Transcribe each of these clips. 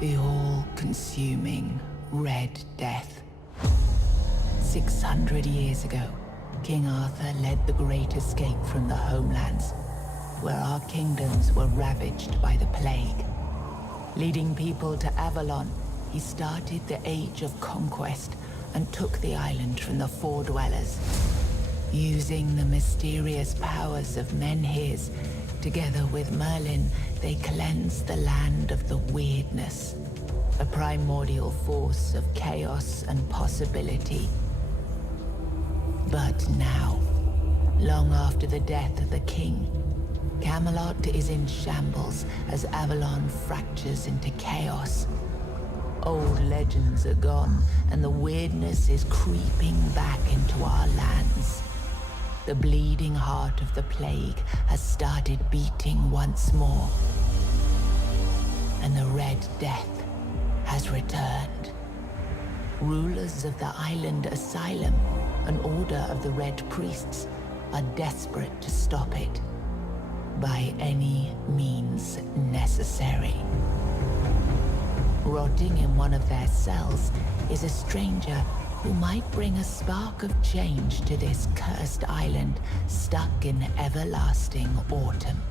The all-consuming Red Death. 600 years ago, King Arthur led the Great Escape from the homelands, where our kingdoms were ravaged by the plague. Leading people to Avalon, he started the Age of Conquest and took the island from the Four Dwellers. Using the mysterious powers of Menhirs, together with Merlin, they cleansed the land of the weirdness, a primordial force of chaos and possibility. But now, long after the death of the king, Camelot is in shambles as Avalon fractures into chaos. Old legends are gone, and the weirdness is creeping back into our lands. The bleeding heart of the plague has started beating once more, and the Red Death has returned. Rulers of the island asylum, an order of the Red Priests, are desperate to stop it by any means necessary. Rotting in one of their cells is a stranger who might bring a spark of change to this cursed island stuck in everlasting autumn.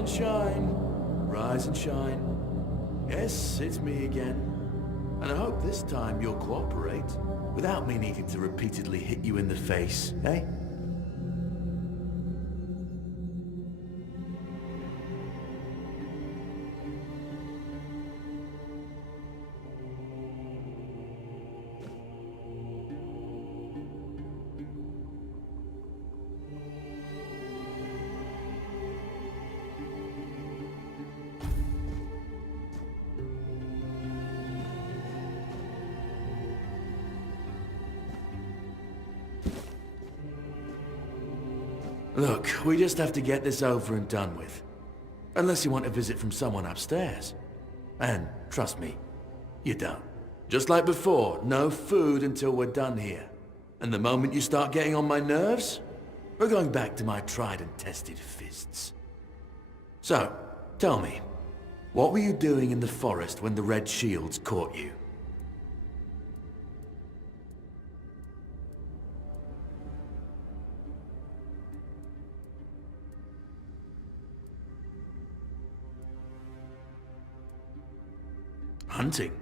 and shine. Rise and shine. Yes, it's me again. And I hope this time you'll cooperate, without me needing to repeatedly hit you in the face, eh? Look, we just have to get this over and done with. Unless you want a visit from someone upstairs. And trust me, you don't. Just like before, no food until we're done here. And the moment you start getting on my nerves, we're going back to my tried and tested fists. So, tell me, what were you doing in the forest when the Red Shields caught you? Hunting?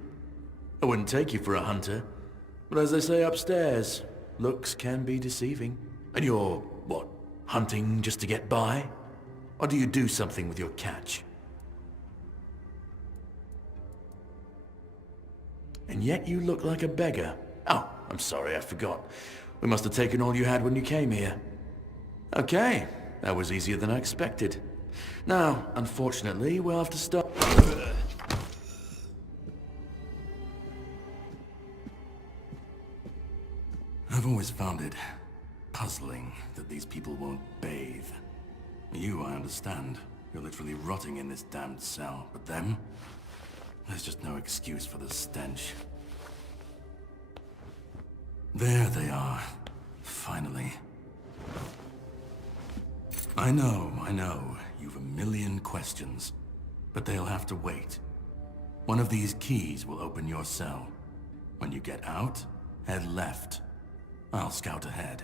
I wouldn't take you for a hunter. But as they say upstairs, looks can be deceiving. And you're, what, hunting just to get by? Or do you do something with your catch? And yet you look like a beggar. Oh, I'm sorry, I forgot. We must have taken all you had when you came here. Okay, that was easier than I expected. Now, unfortunately, we'll have to start... I've always found it puzzling that these people won't bathe. You, I understand. You're literally rotting in this damned cell. But them? There's just no excuse for the stench. There they are. Finally. I know. You've a million questions. But they'll have to wait. One of these keys will open your cell. When you get out, head left. I'll scout ahead.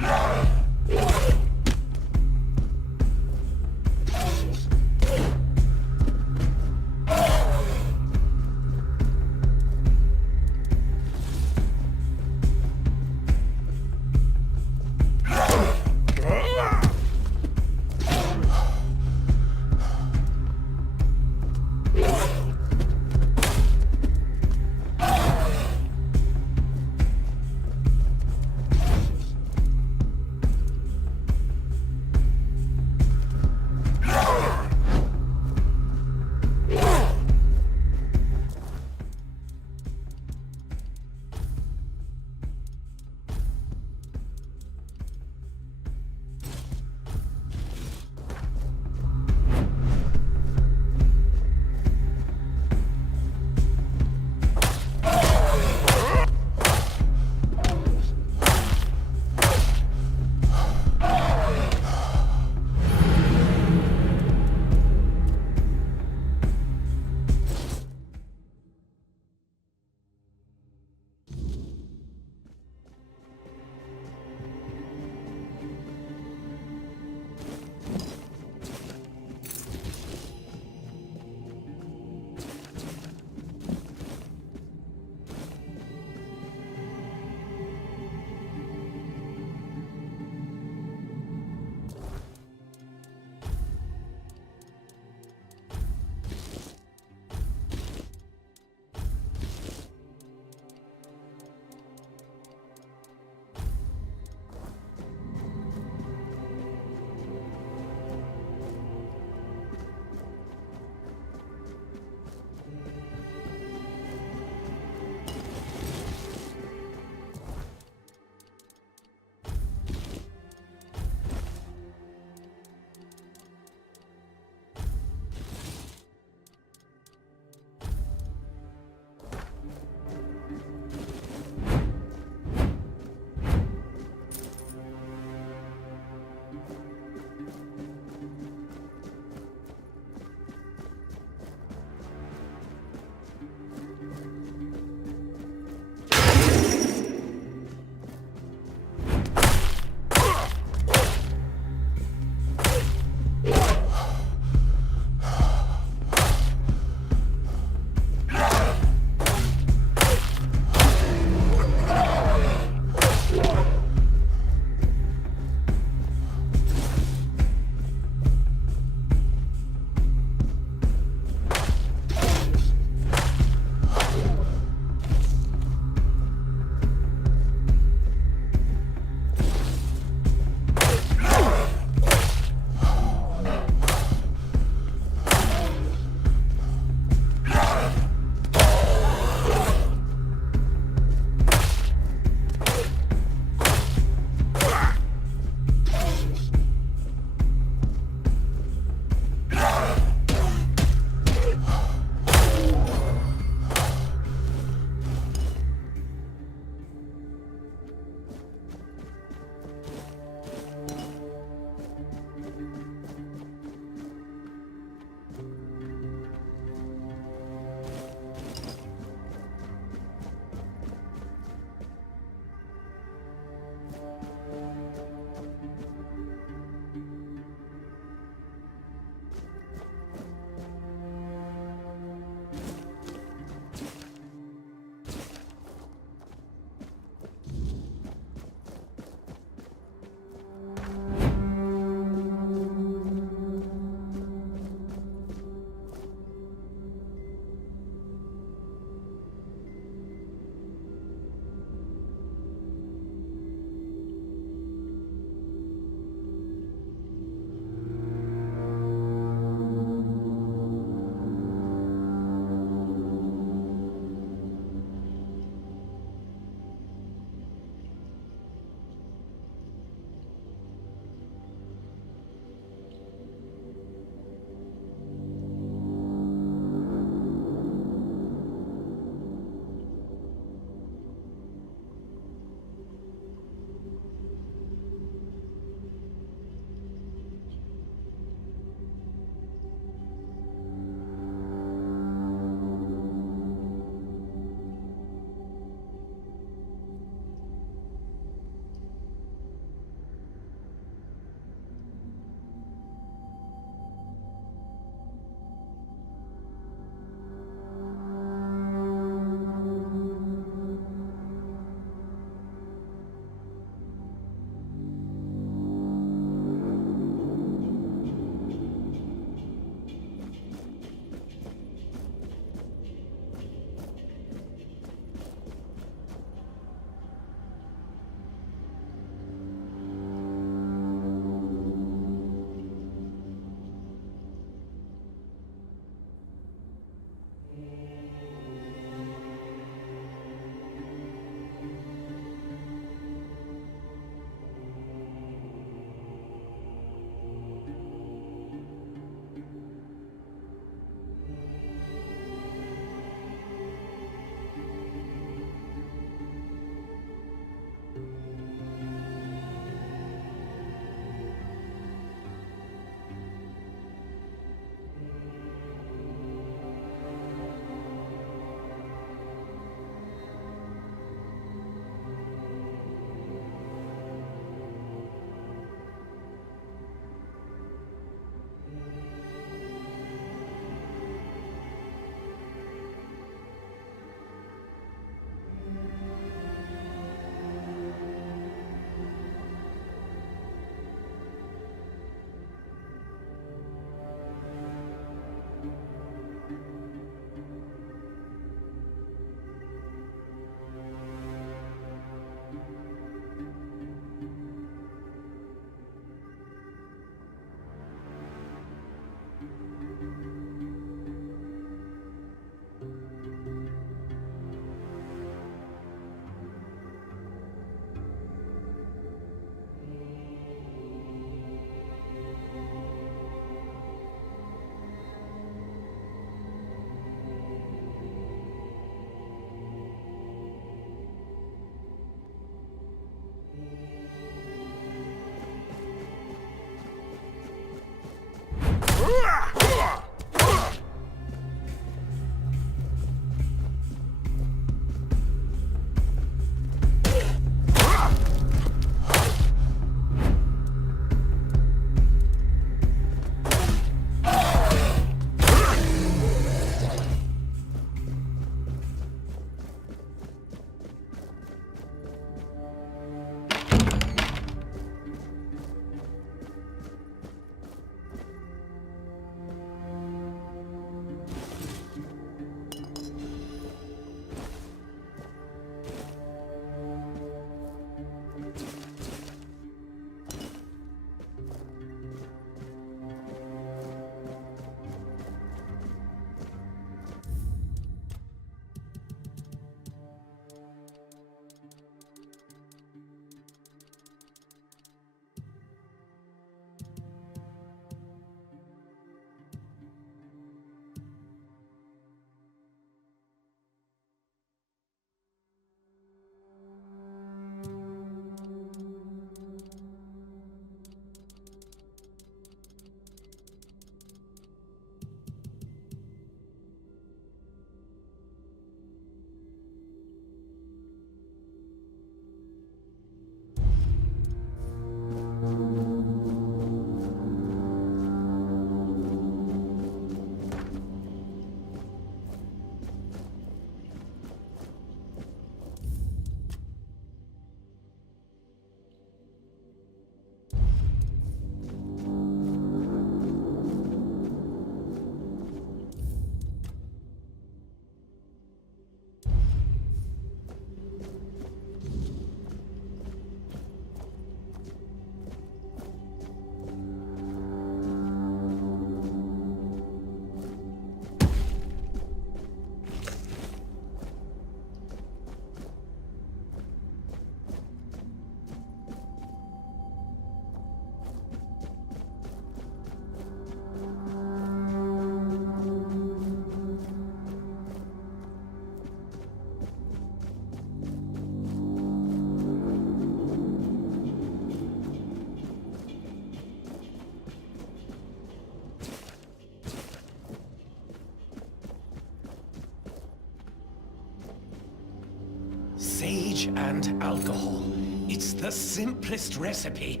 and alcohol. It's the simplest recipe.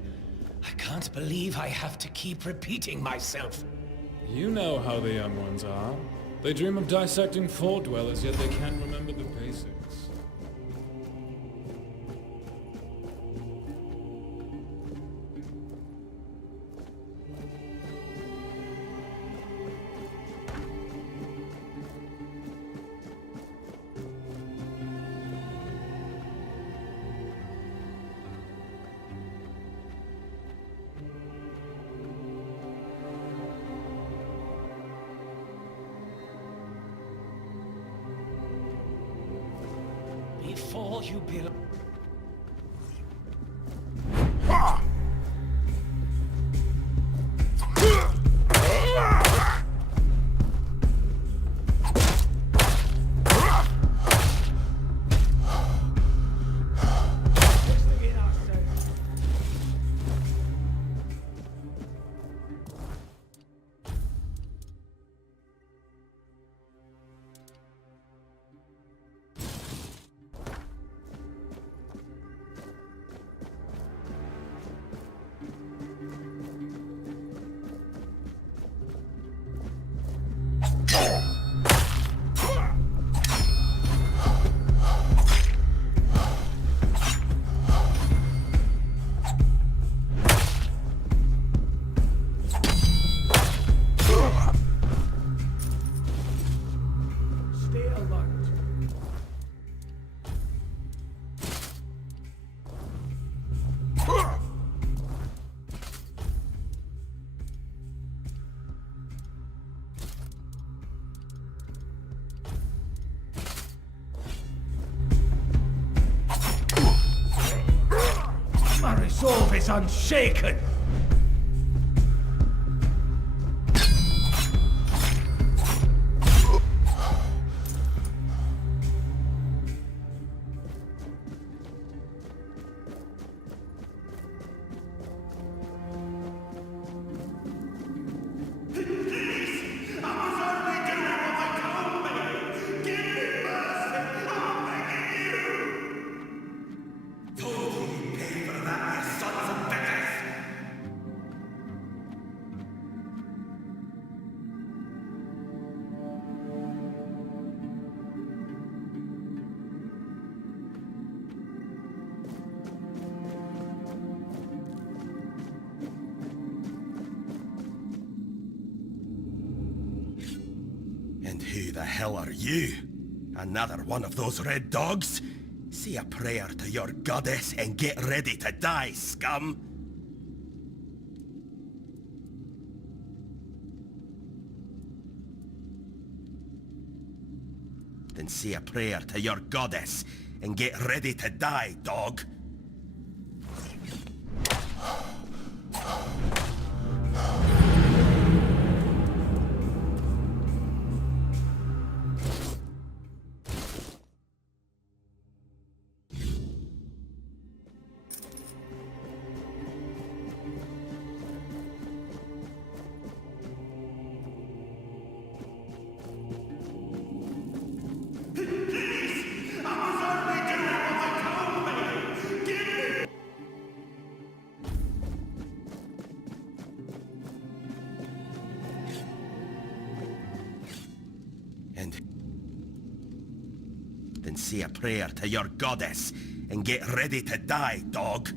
I can't believe I have to keep repeating myself. You know how the young ones are. They dream of dissecting fort dwellers, yet they can't remember the basics. Before you build... My resolve is unshaken! And who the hell are you? Another one of those red dogs? Say a prayer to your goddess and get ready to die, scum! Then say a prayer to your goddess and get ready to die, dog! Then say a prayer to your goddess and get ready to die, dog!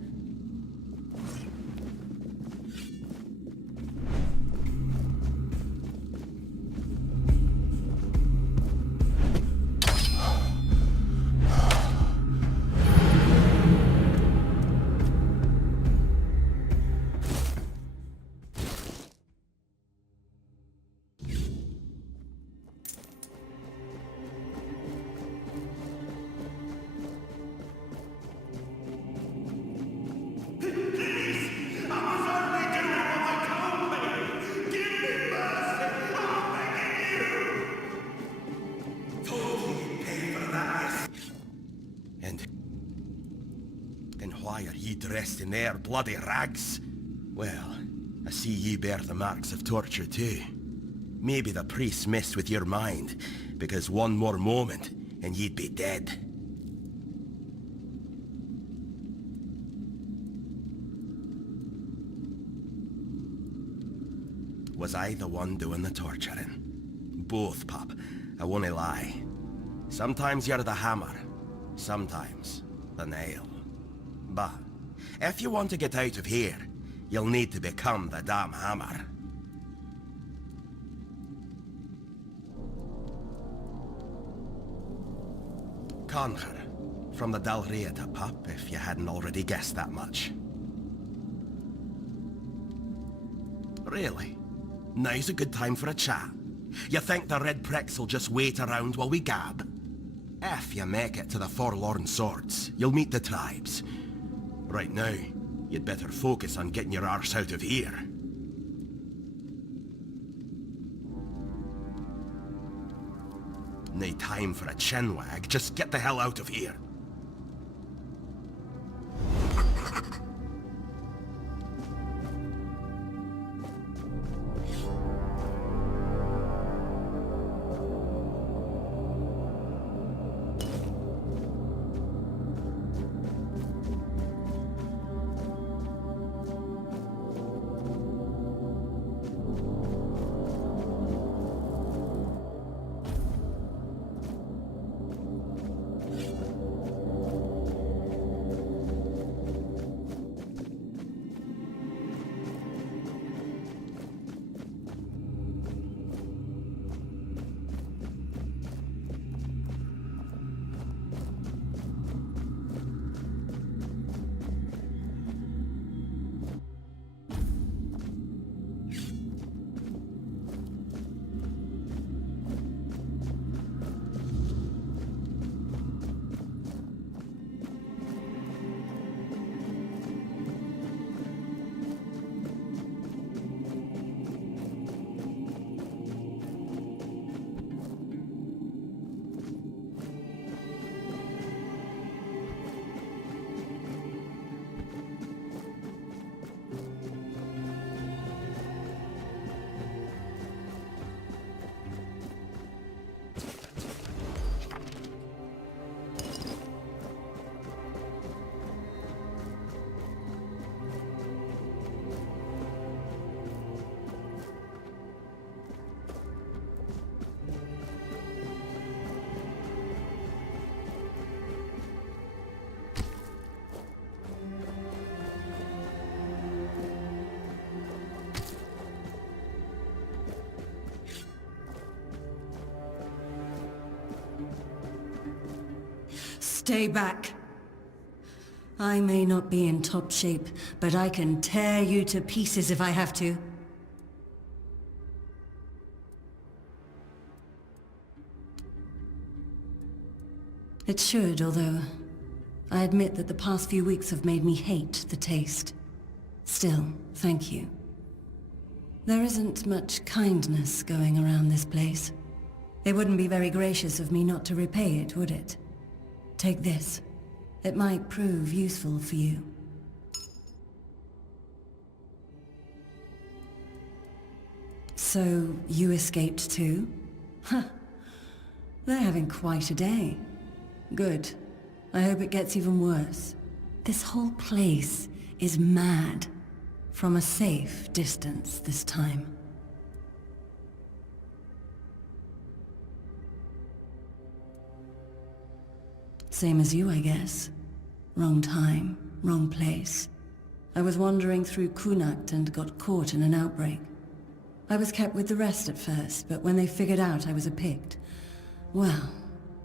And why are ye dressed in their bloody rags? Well, I see ye bear the marks of torture too. Maybe the priests messed with your mind, because one more moment and ye'd be dead. was I the one doing the torturing? Both, pup. I won't lie. Sometimes you're the hammer, sometimes the nail. But if you want to get out of here, you'll need to become the damn hammer. Conquer, from the Dalriata, pup, if you hadn't already guessed that much. Really? Now's a good time for a chat. You think the red pricks will just wait around while we gab? If you make it to the Forlorn Swords, you'll meet the tribes. Right now, you'd better focus on getting your arse out of here. No time for a chinwag, just get the hell out of here. Stay back. I may not be in top shape, but I can tear you to pieces if I have to. It should, although I admit that the past few weeks have made me hate the taste. Still, thank you. There isn't much kindness going around this place. It wouldn't be very gracious of me not to repay it, would it? Take this. It might prove useful for you. So, you escaped too? Huh. They're having quite a day. Good. I hope it gets even worse. This whole place is mad. From a safe distance this time. Same as you, I guess. Wrong time, wrong place. I was wandering through Kunakt and got caught in an outbreak. I was kept with the rest at first, but when they figured out I was a Pict, well,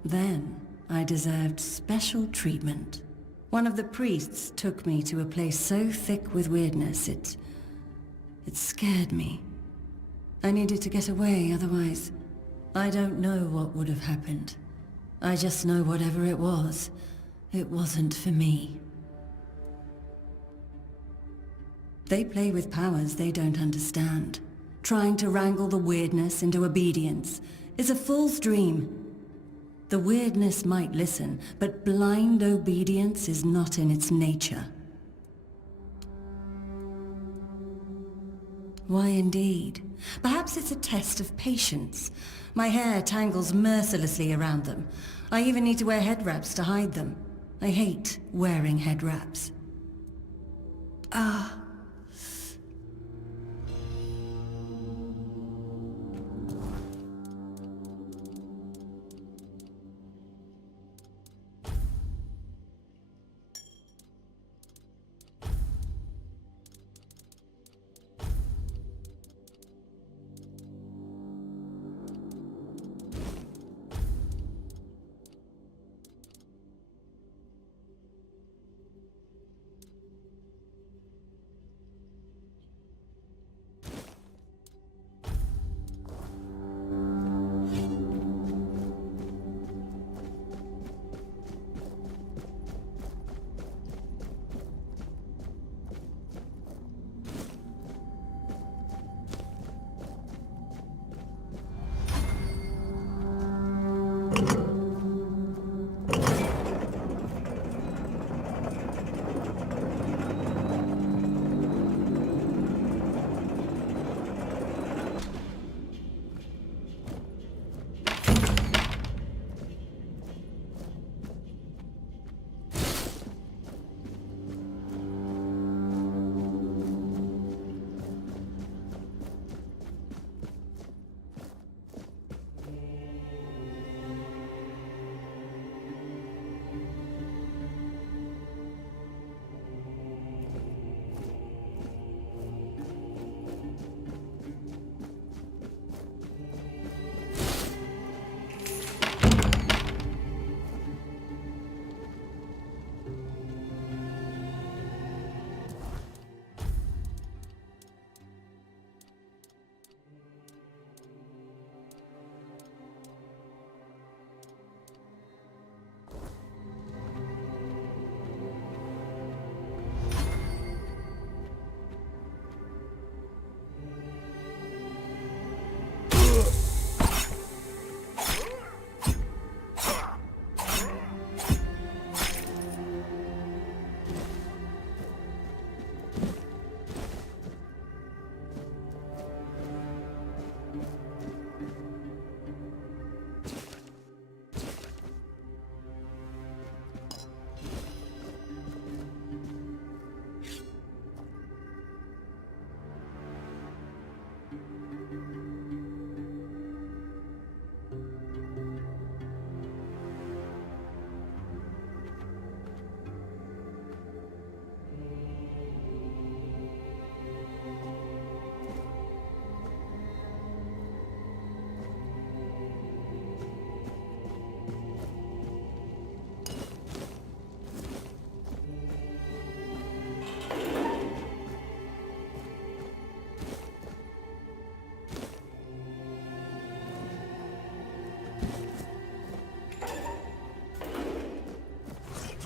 then I deserved special treatment. One of the priests took me to a place so thick with weirdness, it scared me. I needed to get away, otherwise, I don't know what would have happened. I just know whatever it wasn't for me. They play with powers they don't understand. Trying to wrangle the weirdness into obedience is a fool's dream. The weirdness might listen, but blind obedience is not in its nature. Why indeed? Perhaps it's a test of patience. My hair tangles mercilessly around them. I even need to wear head wraps to hide them. I hate wearing head wraps.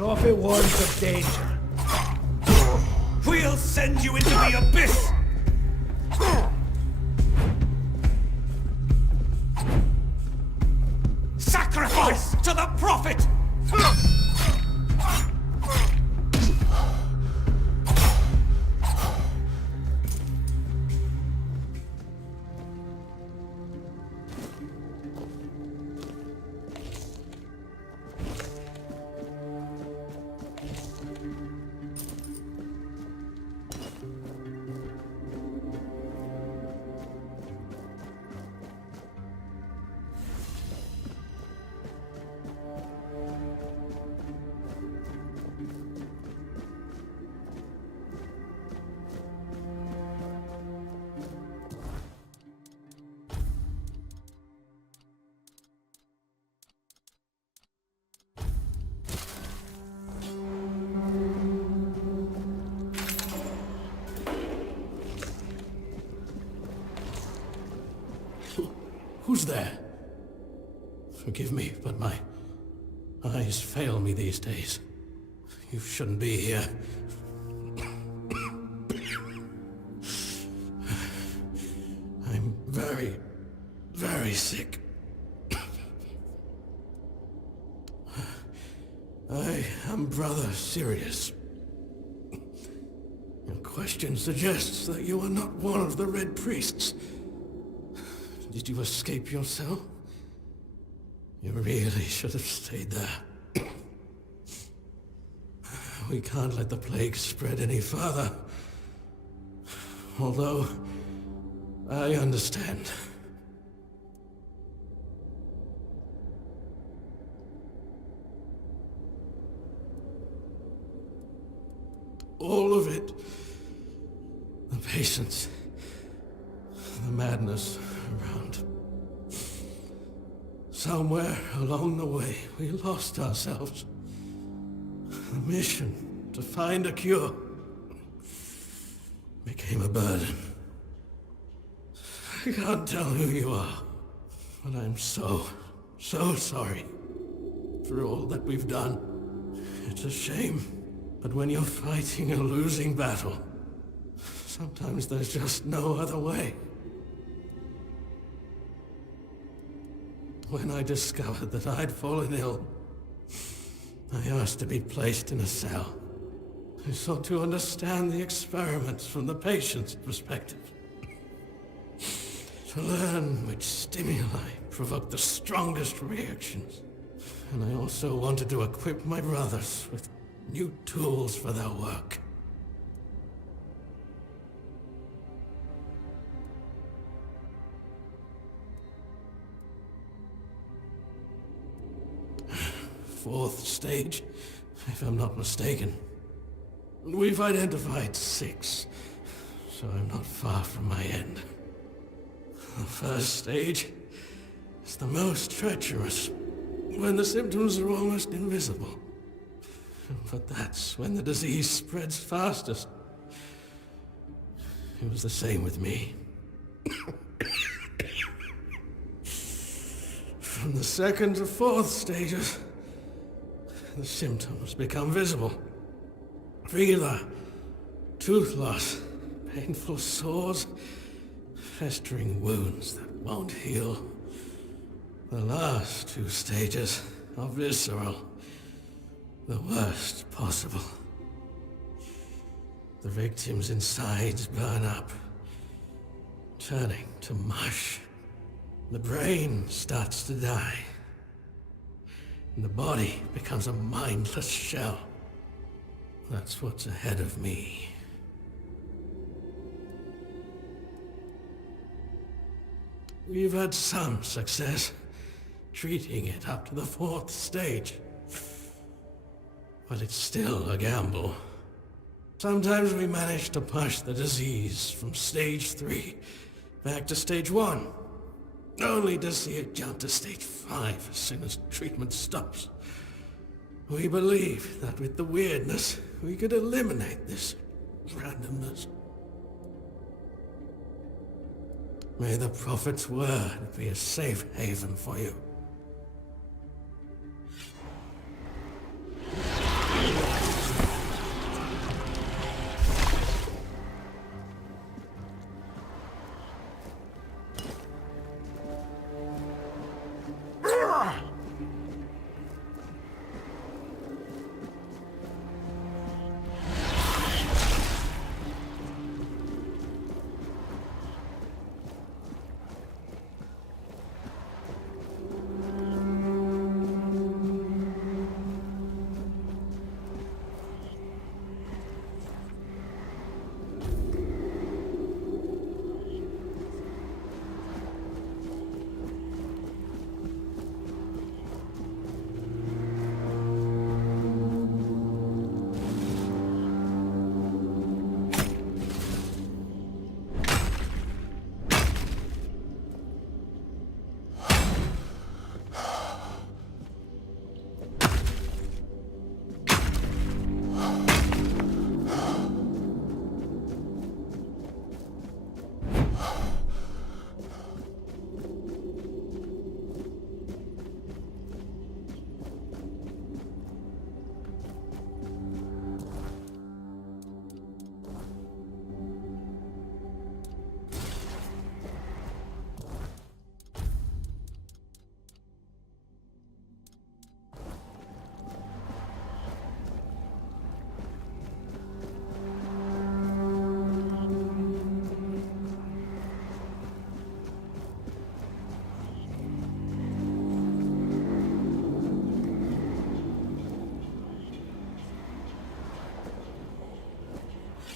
Prophet warns of danger. We'll send you into the abyss! Sacrifice to the Prophet! Who's there? Forgive me, but my eyes fail me these days. You shouldn't be here. I'm very, very sick. I am Brother Sirius. Your question suggests that you are not one of the Red Priests. Did you escape yourself? You really should have stayed there. We can't let the plague spread any further. Although, I understand. All of it. The patience. The madness around. Somewhere along the way, we lost ourselves. The mission to find a cure became a burden. I can't tell who you are, but I'm so sorry for all that we've done. It's a shame, but when you're fighting a losing battle, sometimes there's just no other way. When I discovered that I'd fallen ill, I asked to be placed in a cell. I sought to understand the experiments from the patient's perspective. To learn which stimuli provoke the strongest reactions. And I also wanted to equip my brothers with new tools for their work. Fourth stage, if I'm not mistaken. We've identified 6, so I'm not far from my end. The first stage is the most treacherous, when the symptoms are almost invisible. But that's when the disease spreads fastest. It was the same with me. From the second to fourth stages, the symptoms become visible. Fever, tooth loss, painful sores, festering wounds that won't heal. The last 2 stages are visceral, the worst possible. The victim's insides burn up, turning to mush. The brain starts to die. And the body becomes a mindless shell. That's what's ahead of me. We've had some success treating it up to the 4th stage. But it's still a gamble. Sometimes we manage to push the disease from stage 3 back to stage 1. Only to see it jump to stage 5 as soon as treatment stops. We believe that with the weirdness, we could eliminate this randomness. May the Prophet's word be a safe haven for you.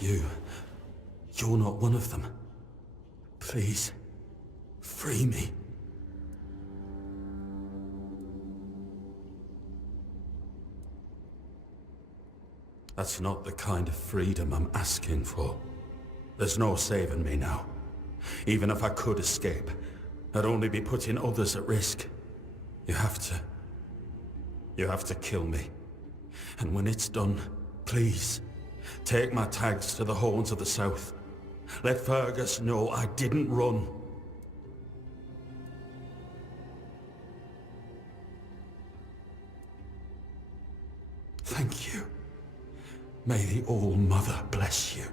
You're not one of them. Please, free me. That's not the kind of freedom I'm asking for. There's no saving me now. Even if I could escape, I'd only be putting others at risk. You have to kill me. And when it's done, please, take my tags to the Horns of the South. Let Fergus know I didn't run. Thank you. May the All-Mother bless you.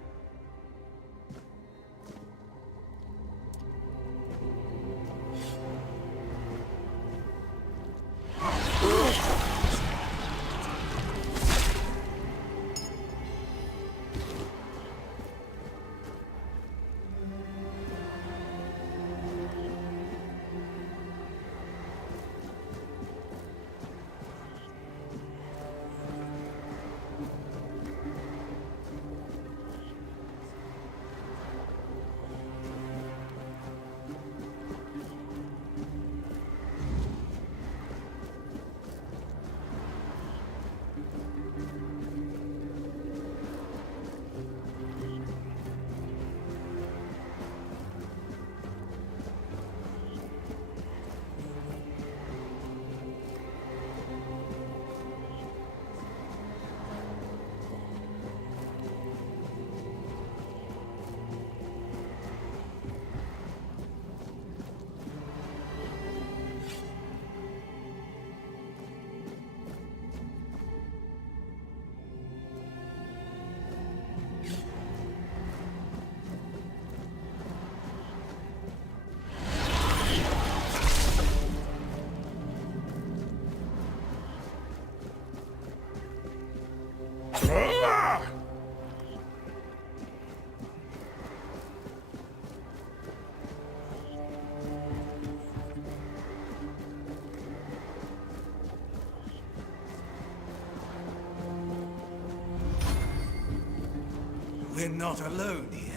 We're not alone here.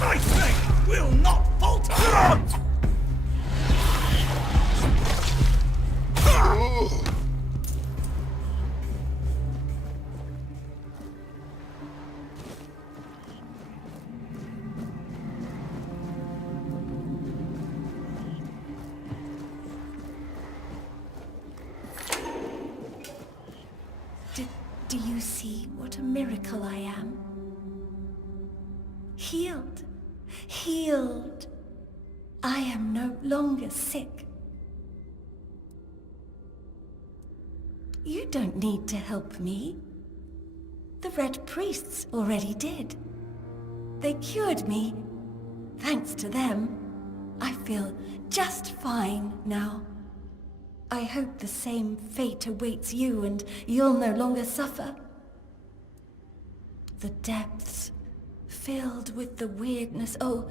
My faith will not falter! Do you see what a miracle I am? Healed. Healed. I am no longer sick. You don't need to help me. The Red Priests already did. They cured me. Thanks to them, I feel just fine now. I hope the same fate awaits you and you'll no longer suffer. The depths, filled with the weirdness. Oh,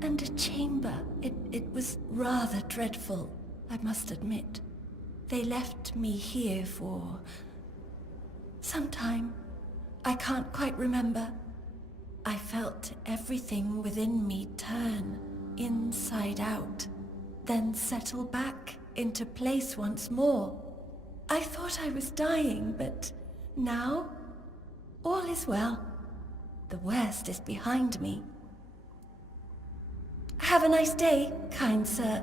and a chamber. It was rather dreadful, I must admit. They left me here for some time. I can't quite remember. I felt everything within me turn inside out, then settle back into place once more. I thought I was dying, but now all is well. The worst is behind me. Have a nice day, kind sir.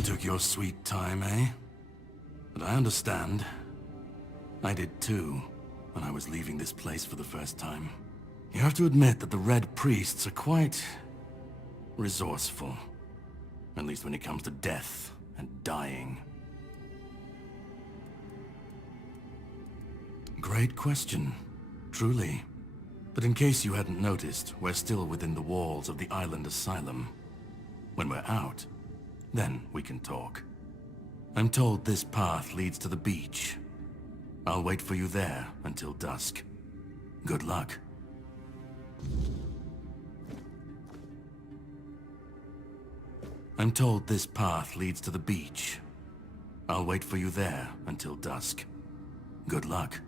You took your sweet time, eh? But I understand. I did too, when I was leaving this place for the first time. You have to admit that the Red Priests are quite resourceful. At least when it comes to death and dying. Great question, truly. But in case you hadn't noticed, we're still within the walls of the island asylum. When we're out, then we can talk. I'm told this path leads to the beach. I'll wait for you there until dusk. Good luck. I'm told this path leads to the beach. I'll wait for you there until dusk. Good luck.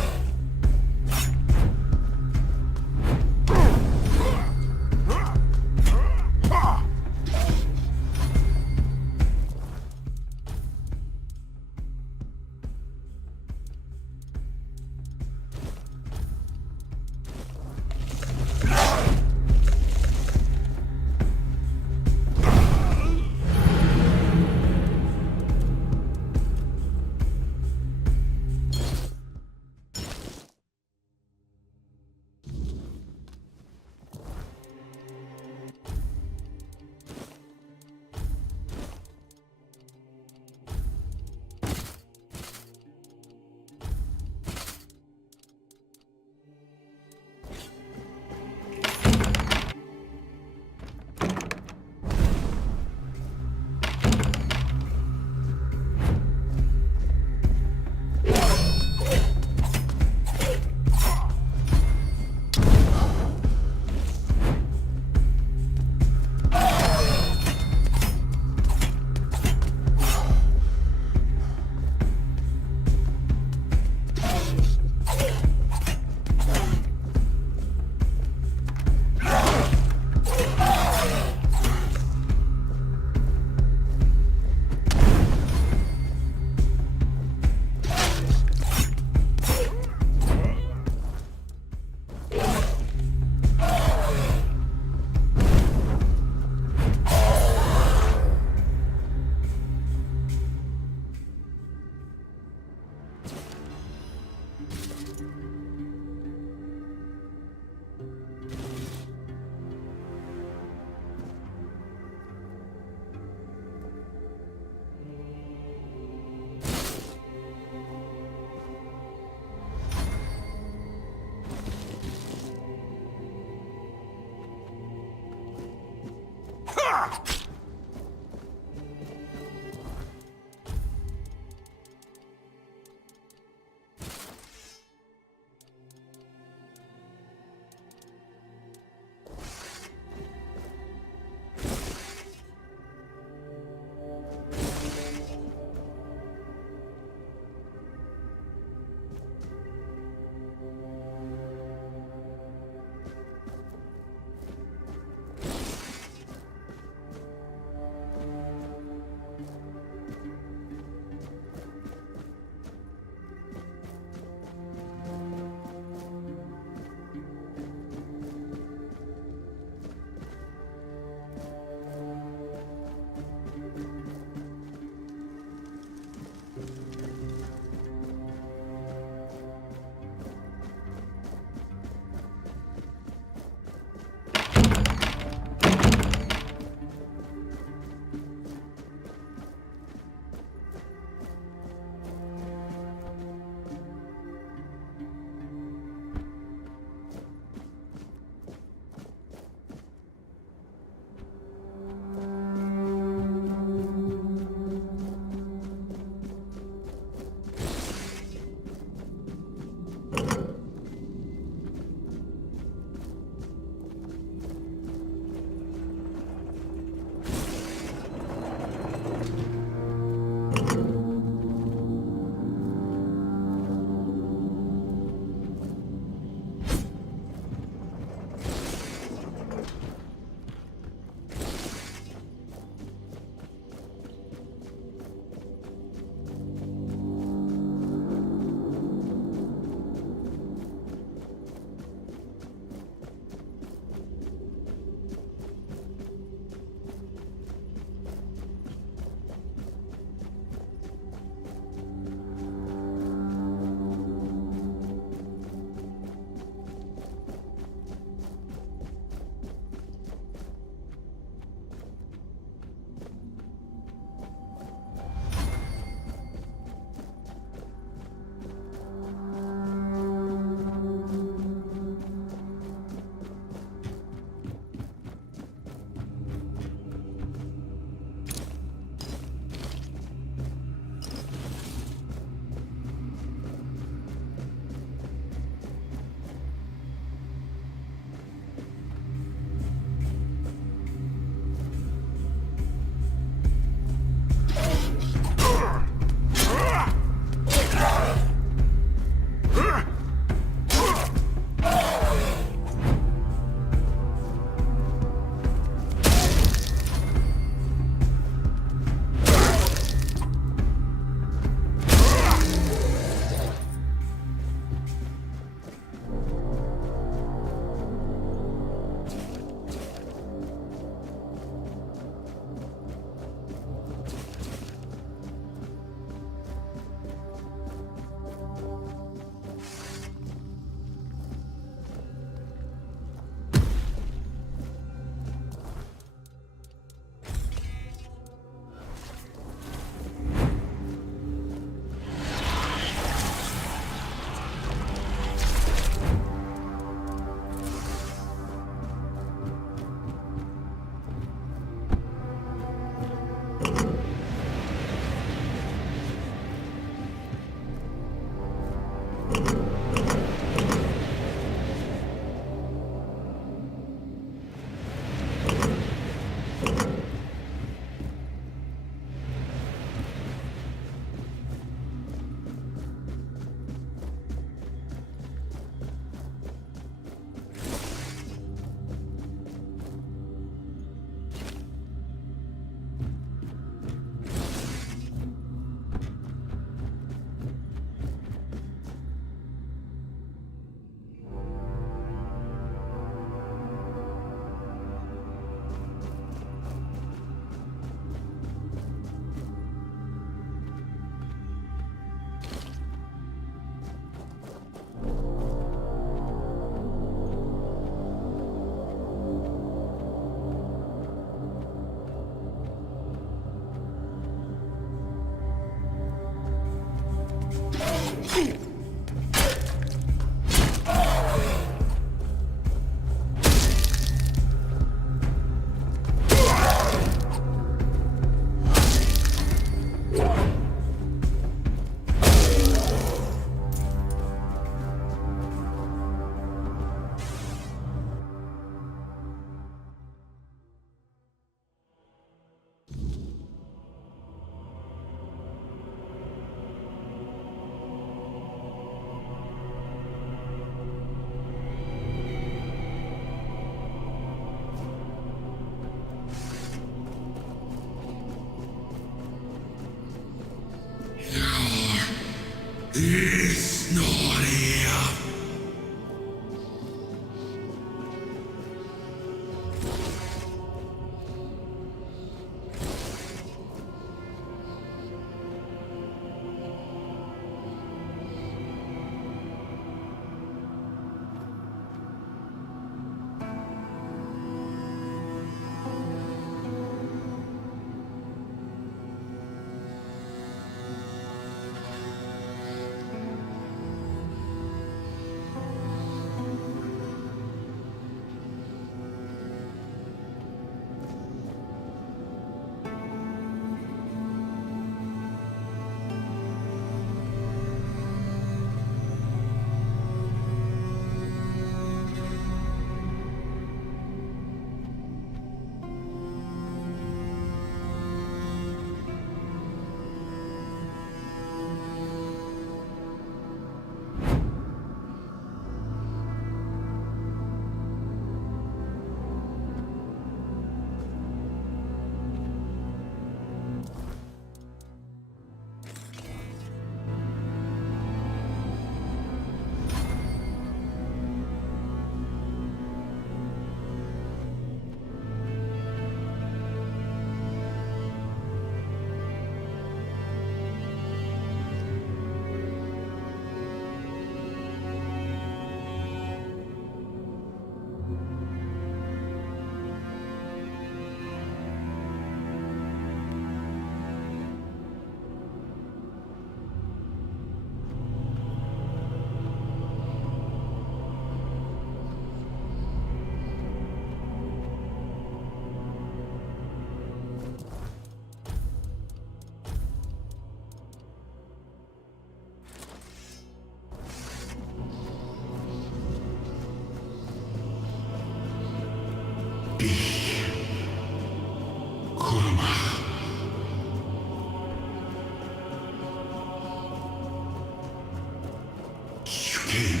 King.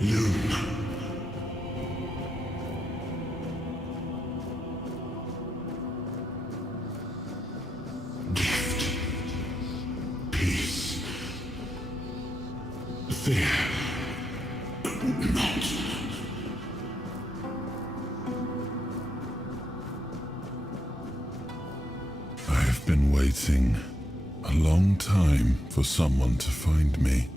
Loon. Gift. Peace. Fear. Not. I've been waiting a long time for someone to find me.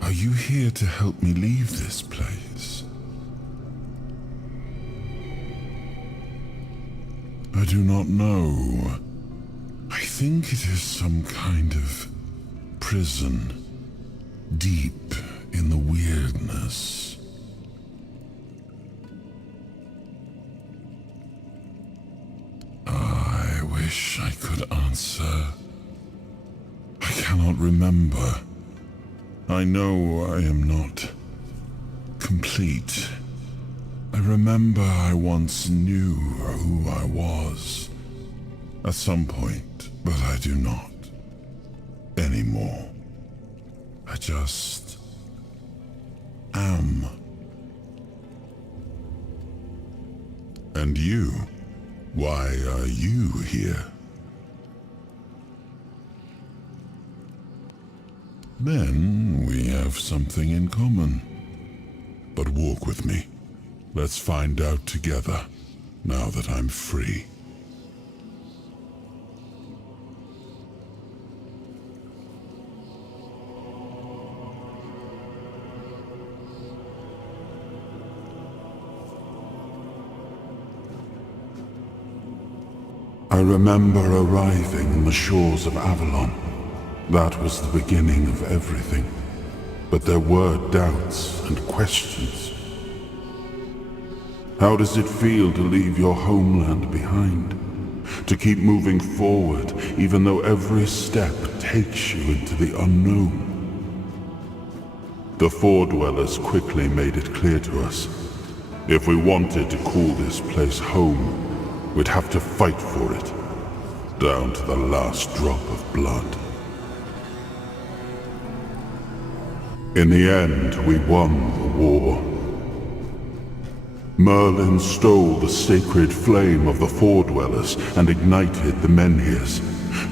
Are you here to help me leave this place? I do not know. I think it is some kind of prison, deep in the weirdness. I wish I could answer. I cannot remember. I know I am not complete. I remember I once knew who I was at some point, but I do not anymore. I just am. And you? Why are you here? Then we have something in common. But walk with me. Let's find out together, now that I'm free. I remember arriving on the shores of Avalon. That was the beginning of everything. But there were doubts and questions. How does it feel to leave your homeland behind? To keep moving forward, even though every step takes you into the unknown? The Four Dwellers quickly made it clear to us. If we wanted to call this place home, we'd have to fight for it, down to the last drop of blood. In the end, we won the war. Merlin stole the sacred flame of the Four Dwellers and ignited the Menhirs,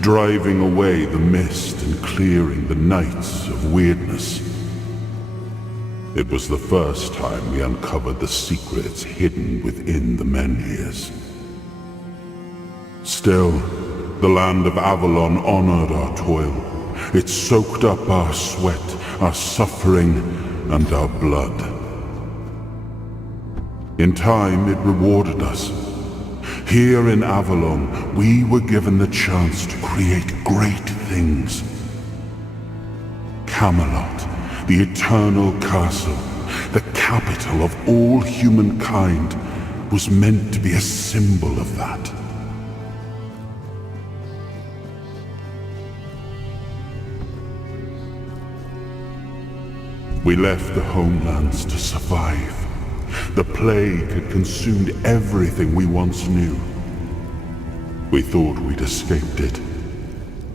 driving away the mist and clearing the nights of weirdness. It was the first time we uncovered the secrets hidden within the Menhirs. Still, the land of Avalon honored our toil. It soaked up our sweat, our suffering, and our blood. In time, it rewarded us. Here in Avalon, we were given the chance to create great things. Camelot, the eternal castle, the capital of all humankind, was meant to be a symbol of that. We left the homelands to survive. The plague had consumed everything we once knew. We thought we'd escaped it,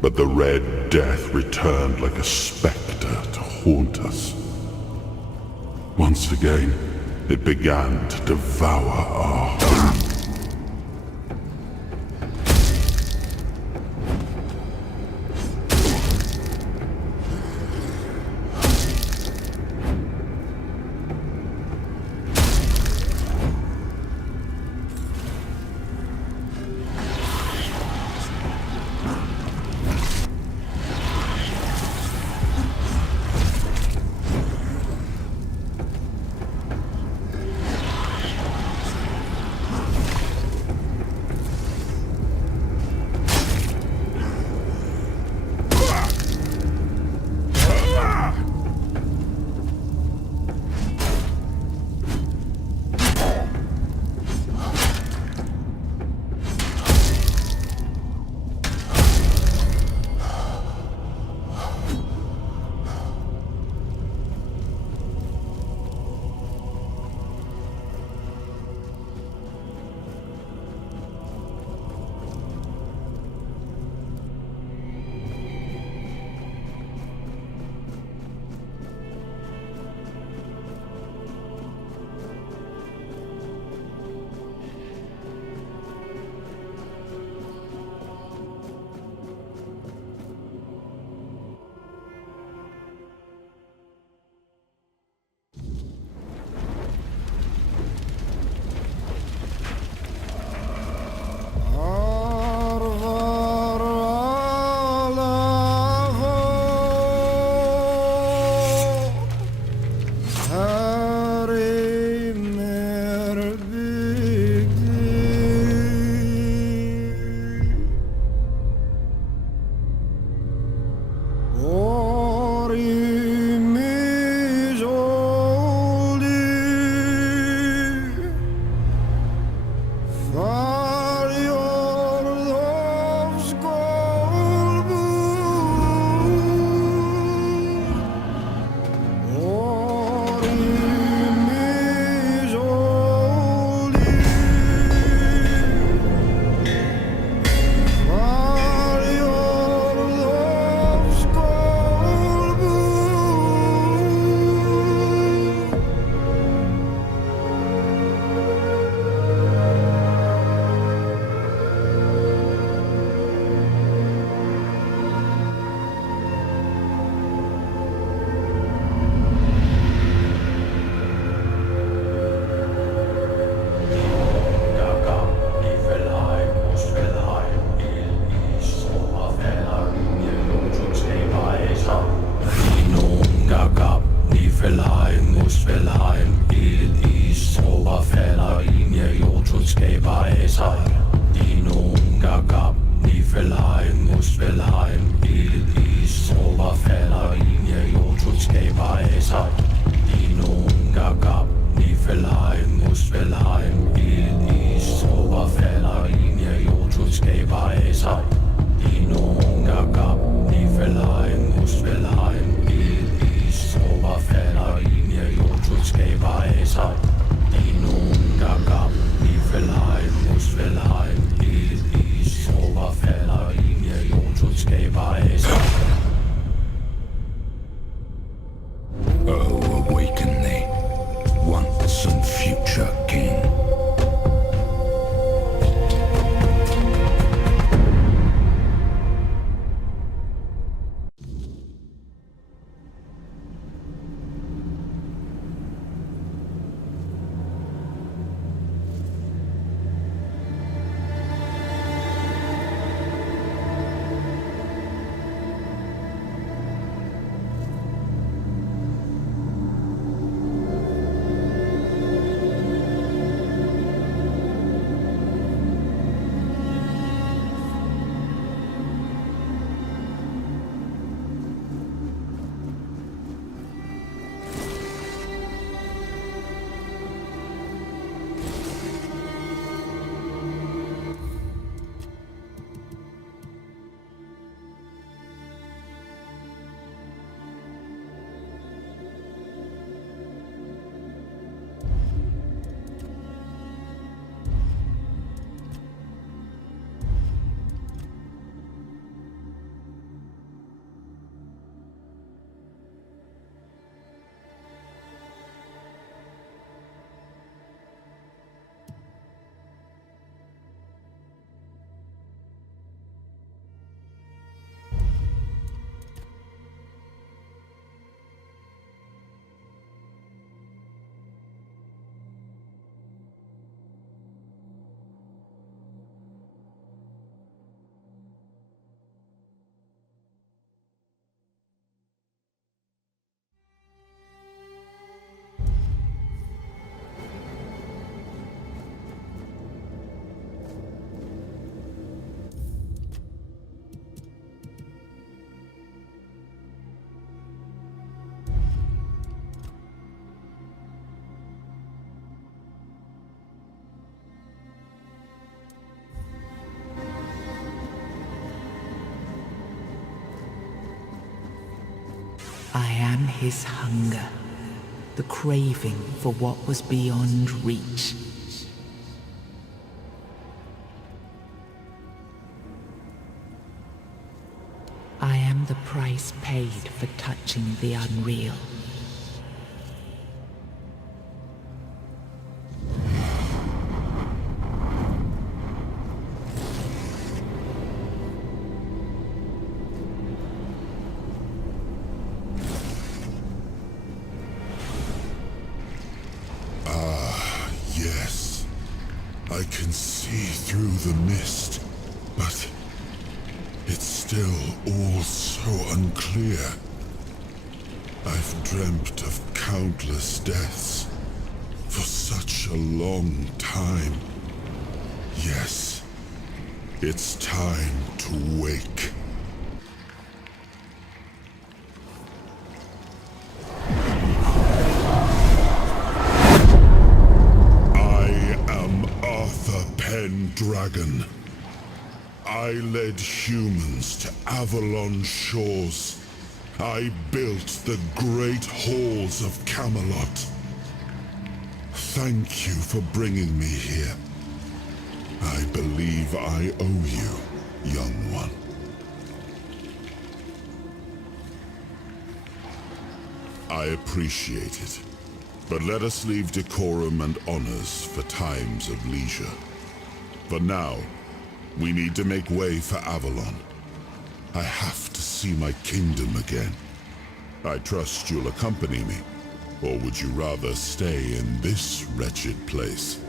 but the Red Death returned like a specter to haunt us. Once again, it began to devour our home. Oh, awaken thee, once and future king. I am his hunger, the craving for what was beyond reach. I am the price paid for touching the unreal. Yes, I can see through the mist, but it's still all so unclear. I've dreamt of countless deaths for such a long time. Yes, it's time to wake. Dragon. I led humans to Avalon shores I built the great halls of Camelot. Thank you for bringing me here. I believe I owe you, young one. I appreciate it, but let us leave decorum and honors for times of leisure. For now, we need to make way for Avalon. I have to see my kingdom again. I trust you'll accompany me, or would you rather stay in this wretched place?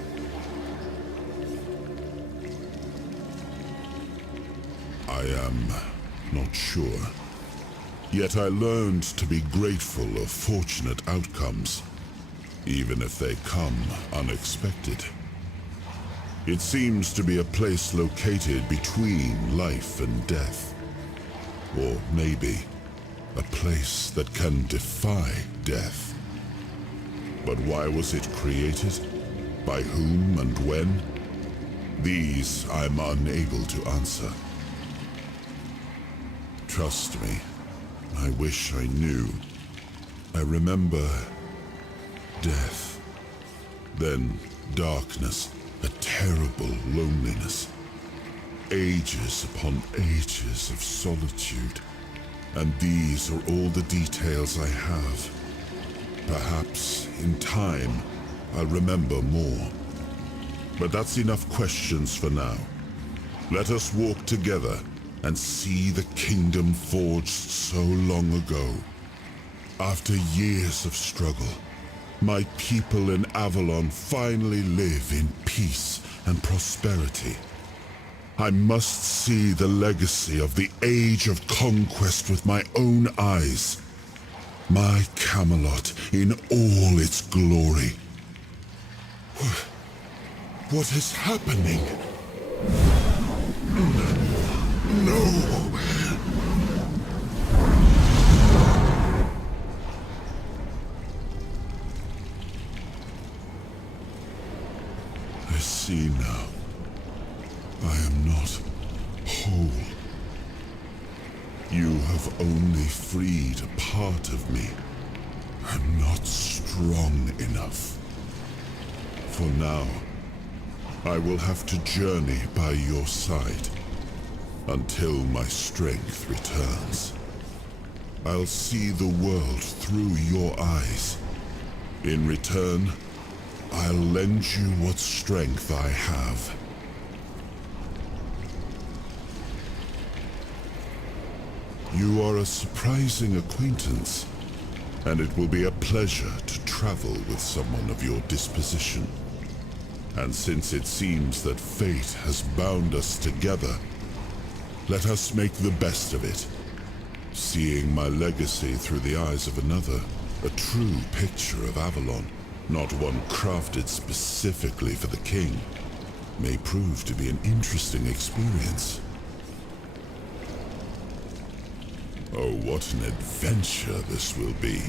I am not sure. Yet I learned to be grateful of fortunate outcomes, even if they come unexpected. It seems to be a place located between life and death. Or maybe a place that can defy death. But why was it created? By whom and when? These I'm unable to answer. Trust me, I wish I knew. I remember death, then darkness, a terrible loneliness. Ages upon ages of solitude. And these are all the details I have. Perhaps, in time, I'll remember more. But that's enough questions for now. Let us walk together and see the kingdom forged so long ago. After years of struggle, my people in Avalon finally live in peace and prosperity. I must see the legacy of the Age of Conquest with my own eyes. My Camelot in all its glory. What is happening? No! I see now. I am not whole. You have only freed a part of me. I'm not strong enough. For now, I will have to journey by your side until my strength returns. I'll see the world through your eyes. In return, I'll lend you what strength I have. You are a surprising acquaintance, and it will be a pleasure to travel with someone of your disposition. And since it seems that fate has bound us together, let us make the best of it. Seeing my legacy through the eyes of another, a true picture of Avalon, not one crafted specifically for the king, may prove to be an interesting experience. Oh, what an adventure this will be.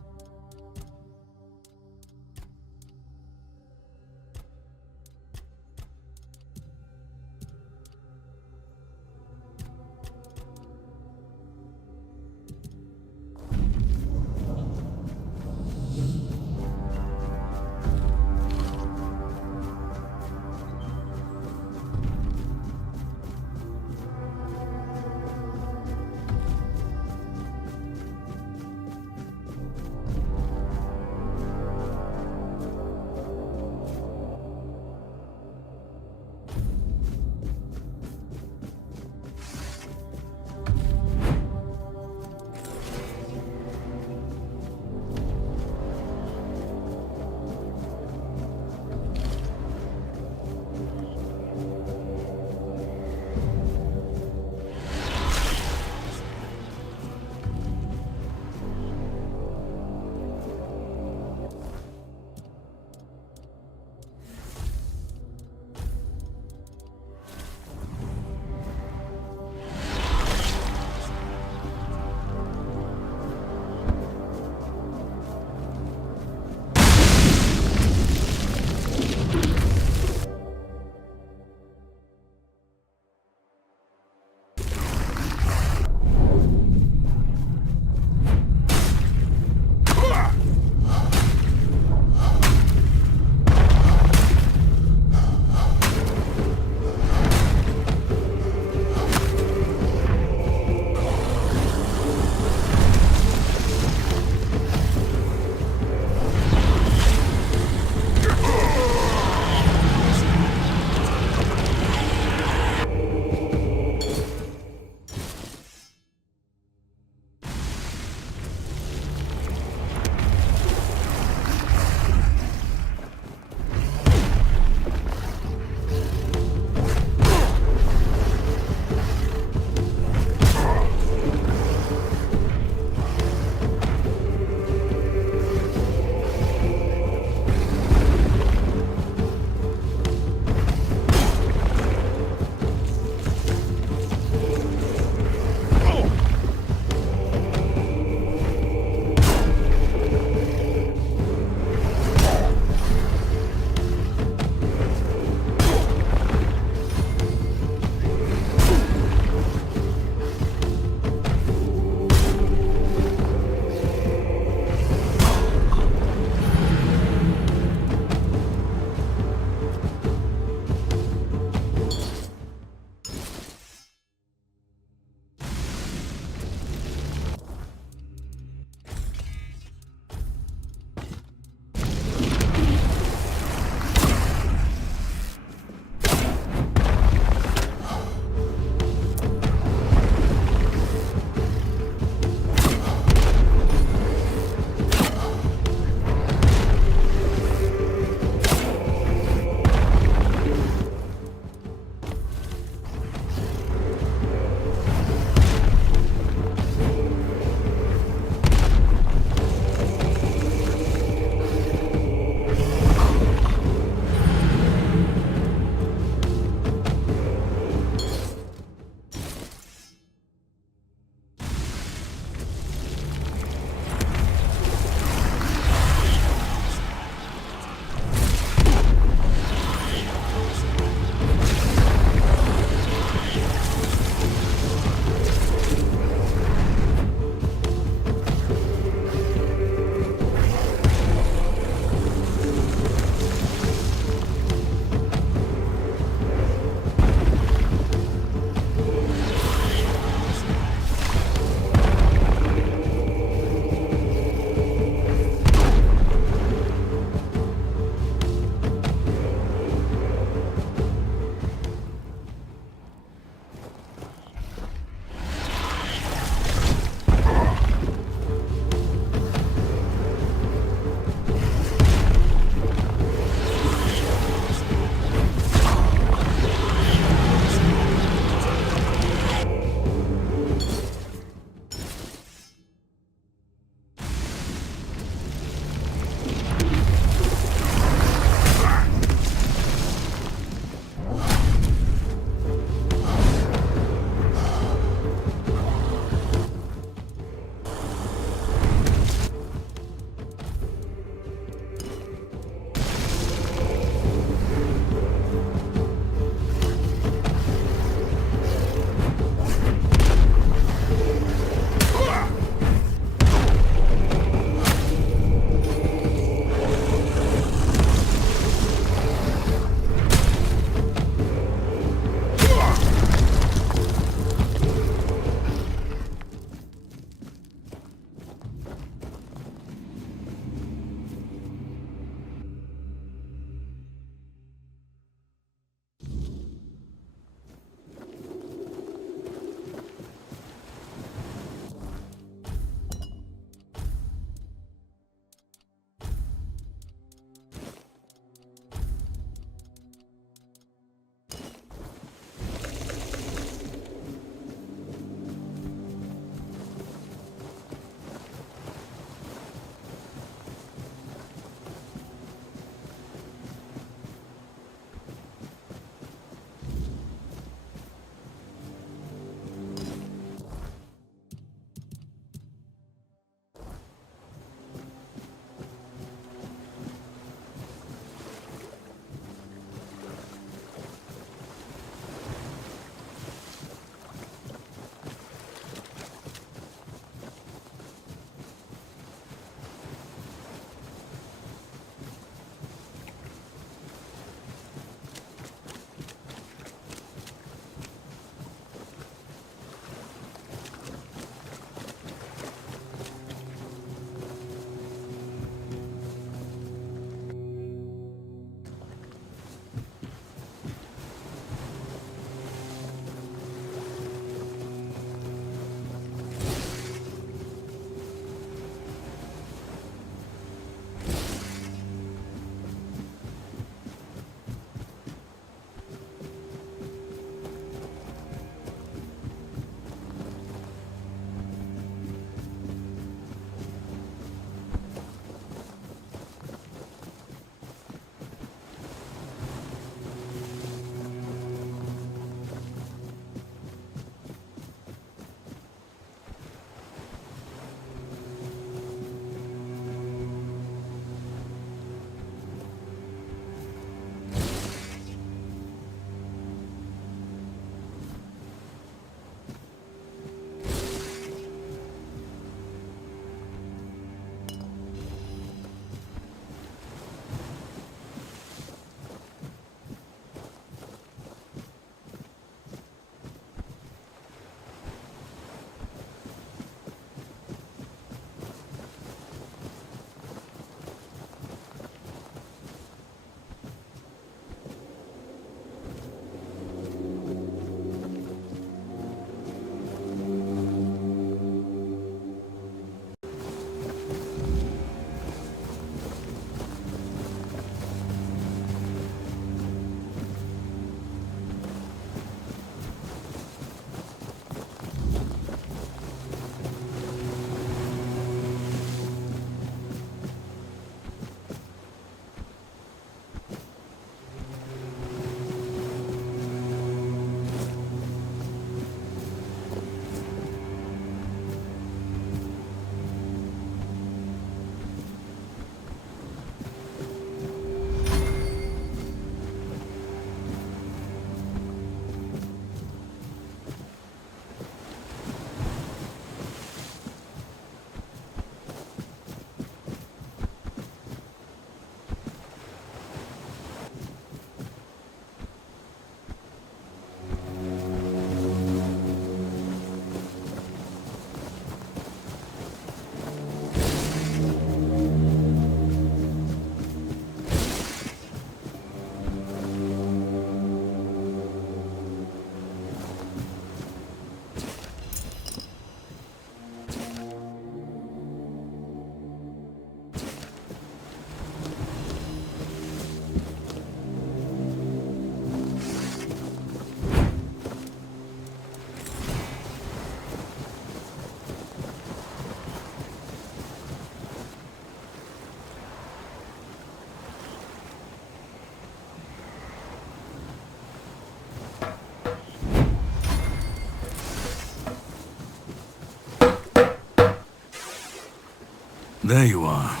There you are.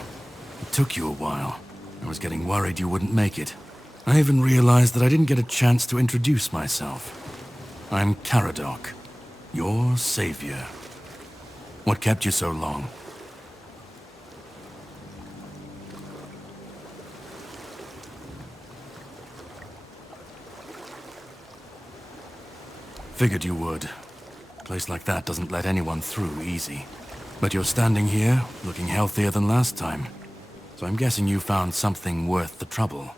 It took you a while. I was getting worried you wouldn't make it. I even realized that I didn't get a chance to introduce myself. I'm Caradoc, your savior. What kept you so long? Figured you would. A place like that doesn't let anyone through easy. But you're standing here, looking healthier than last time. So I'm guessing you found something worth the trouble.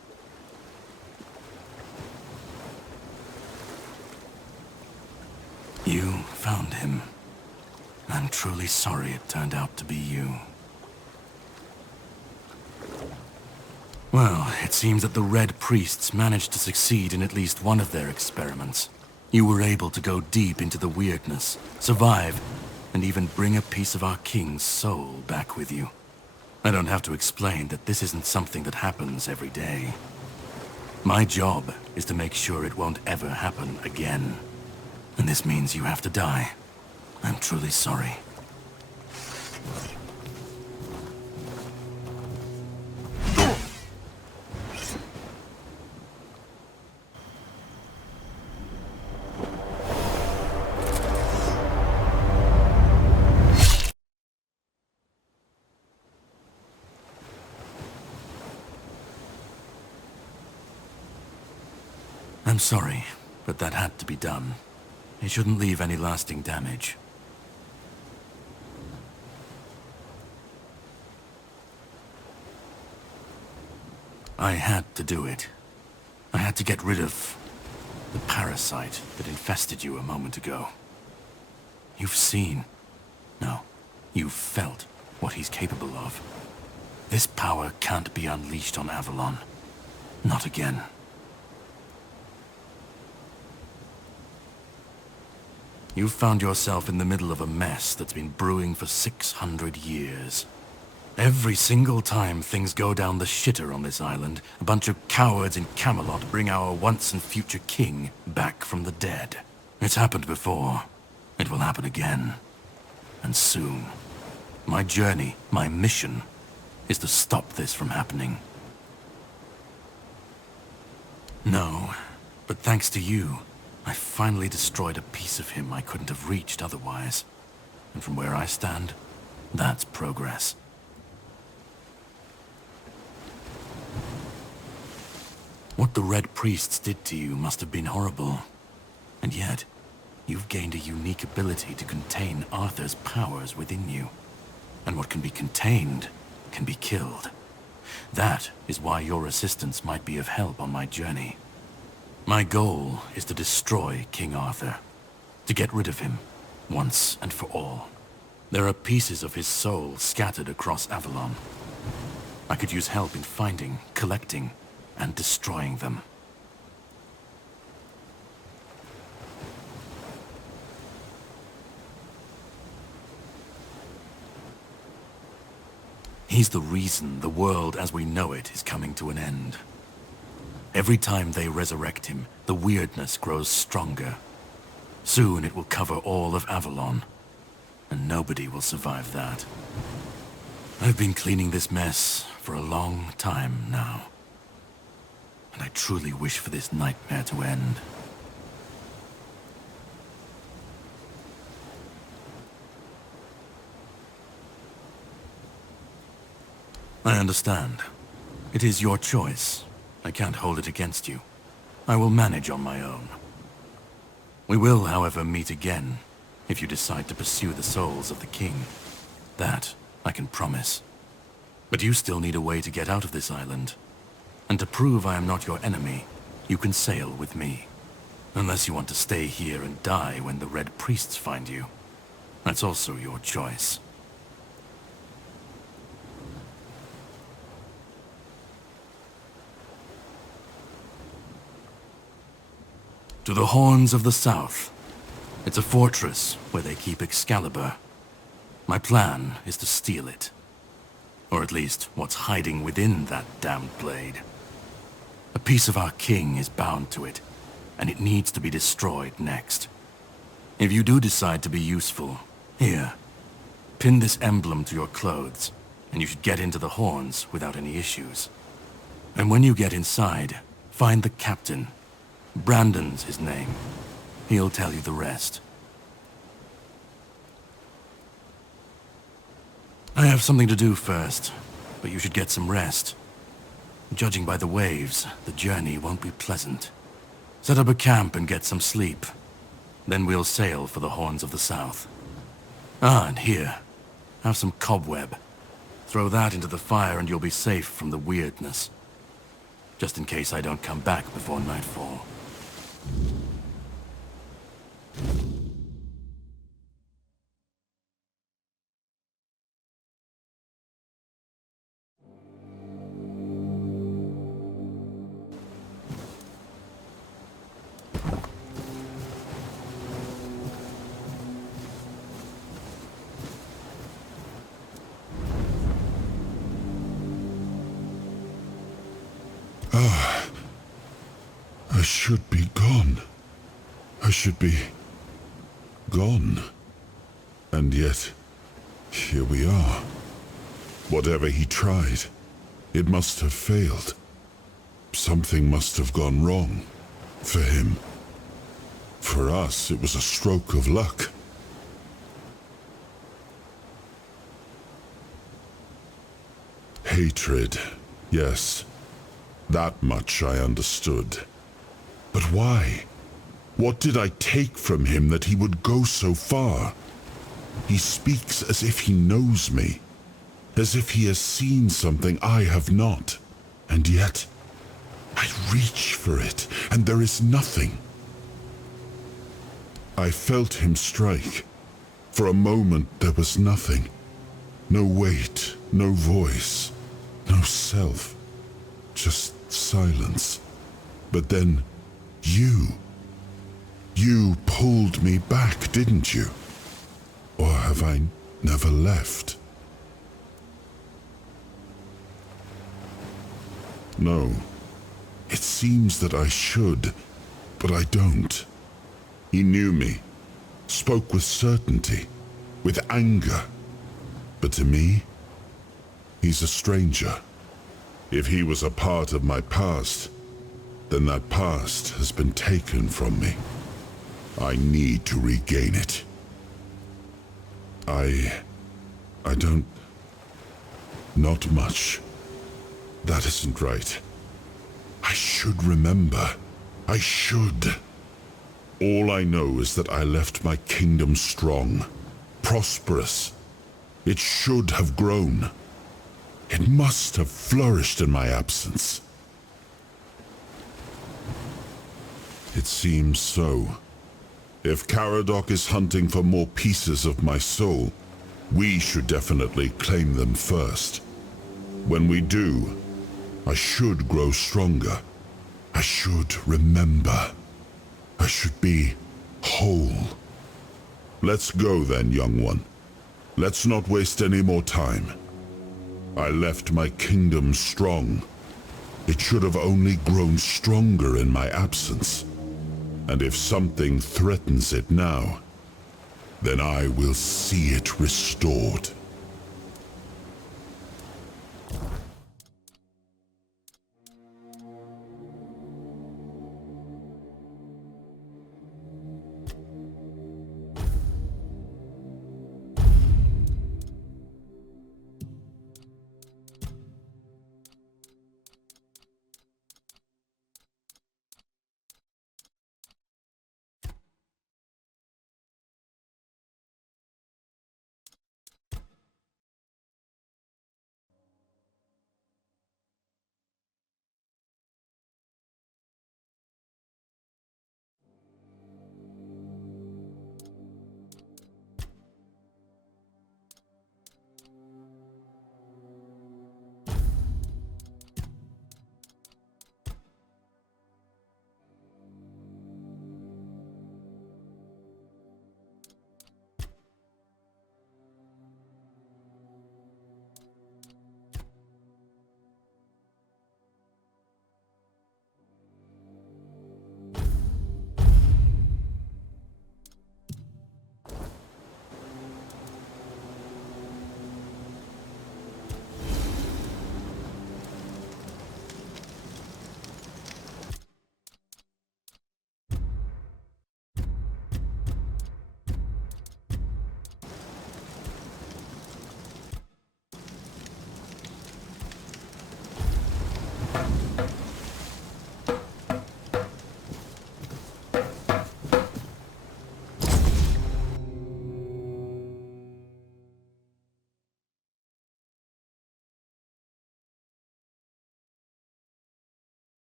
You found him. I'm truly sorry it turned out to be you. Well, it seems that the Red Priests managed to succeed in at least one of their experiments. You were able to go deep into the weirdness, survive, and even bring a piece of our king's soul back with you. I don't have to explain that this isn't something that happens every day. My job is to make sure it won't ever happen again. And this means you have to die. I'm truly sorry. I'm sorry, but that had to be done. It shouldn't leave any lasting damage. I had to do it. I had to get rid of the parasite that infested you a moment ago. You've seen, no, you've felt what he's capable of. This power can't be unleashed on Avalon. Not again. You've found yourself in the middle of a mess that's been brewing for 600 years. Every single time things go down the shitter on this island, a bunch of cowards in Camelot bring our once and future king back from the dead. It's happened before. It will happen again. And soon. My journey, my mission, is to stop this from happening. No, but thanks to you, I finally destroyed a piece of him I couldn't have reached otherwise. And from where I stand, that's progress. What the Red Priests did to you must have been horrible. And yet, you've gained a unique ability to contain Arthur's powers within you. And what can be contained can be killed. That is why your assistance might be of help on my journey. My goal is to destroy King Arthur, to get rid of him, once and for all. There are pieces of his soul scattered across Avalon. I could use help in finding, collecting, and destroying them. He's the reason the world as we know it is coming to an end. Every time they resurrect him, the weirdness grows stronger. Soon it will cover all of Avalon, and nobody will survive that. I've been cleaning this mess for a long time now, and I truly wish for this nightmare to end. I understand. It is your choice. I can't hold it against you. I will manage on my own. We will, however, meet again, if you decide to pursue the souls of the king. That I can promise. But you still need a way to get out of this island. And to prove I am not your enemy, you can sail with me. Unless you want to stay here and die when the Red Priests find you. That's also your choice. To the Horns of the South. It's a fortress where they keep Excalibur. My plan is to steal it. Or at least what's hiding within that damned blade. A piece of our king is bound to it, and it needs to be destroyed next. If you do decide to be useful, here, pin this emblem to your clothes. and you should get into the horns without any issues. And when you get inside, find the captain. Brandon's his name. He'll tell you the rest. I have something to do first, but you should get some rest. Judging by the waves, the journey won't be pleasant. Set up a camp and get some sleep. Then we'll sail for the Horns of the South. Ah, and here, have some cobweb. Throw that into the fire and you'll be safe from the weirdness. Just in case I don't come back before nightfall. I should be gone. I should be gone. And yet, here we are. Whatever he tried, it must have failed. Something must have gone wrong. For him. For us, it was a stroke of luck. Hatred, yes. That much I understood. But why? What did I take from him that he would go so far? He speaks as if he knows me, as if he has seen something I have not. And yet, I reach for it, and there is nothing. I felt him strike. For a moment there was nothing. No weight, no voice, no self. Just silence. But then, you pulled me back, didn't you? Or have I never left? No. It seems that I should, but I don't. He knew me, spoke with certainty, with anger. But to me, he's a stranger. If he was a part of my past, then that past has been taken from me. I need to regain it. I don't... Not much. That isn't right. I should remember. I should. All I know is that I left my kingdom strong, prosperous. It should have grown. It must have flourished in my absence. It seems so. If Caradoc is hunting for more pieces of my soul, we should definitely claim them first. When we do, I should grow stronger. I should remember. I should be whole. Let's go then, young one. Let's not waste any more time. I left my kingdom strong. It should have only grown stronger in my absence. And if something threatens it now, then I will see it restored.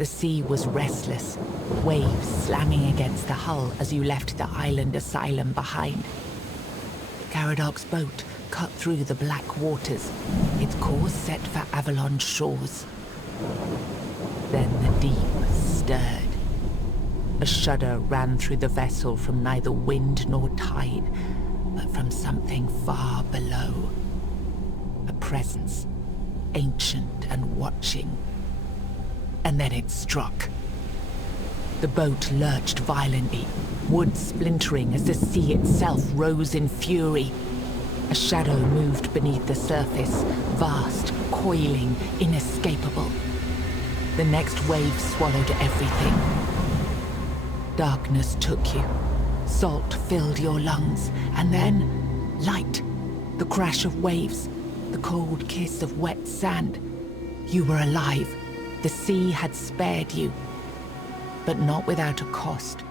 The sea was restless, waves slamming against the hull as you left the island asylum behind. Caradoc's boat cut through the black waters, its course set for Avalon's shores. Then the deep stirred. A shudder ran through the vessel from neither wind nor tide, but from something far below. A presence, ancient and watching. And then it struck. The boat lurched violently, wood splintering as the sea itself rose in fury. A shadow moved beneath the surface, vast, coiling, inescapable. The next wave swallowed everything. Darkness took you. Salt filled your lungs, and then light. The crash of waves, the cold kiss of wet sand. You were alive. The sea had spared you, but not without a cost.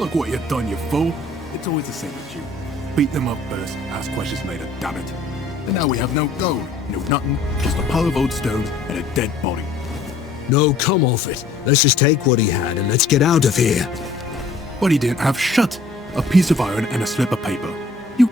Look what you've done, you fool. It's always the same with you. Beat them up first, ask questions later, damn it. And now we have no gold, no nothing, just a pile of old stones and a dead body. No, come off it. Let's just take what he had and let's get out of here. But he didn't have shut. A piece of iron and a slip of paper. You...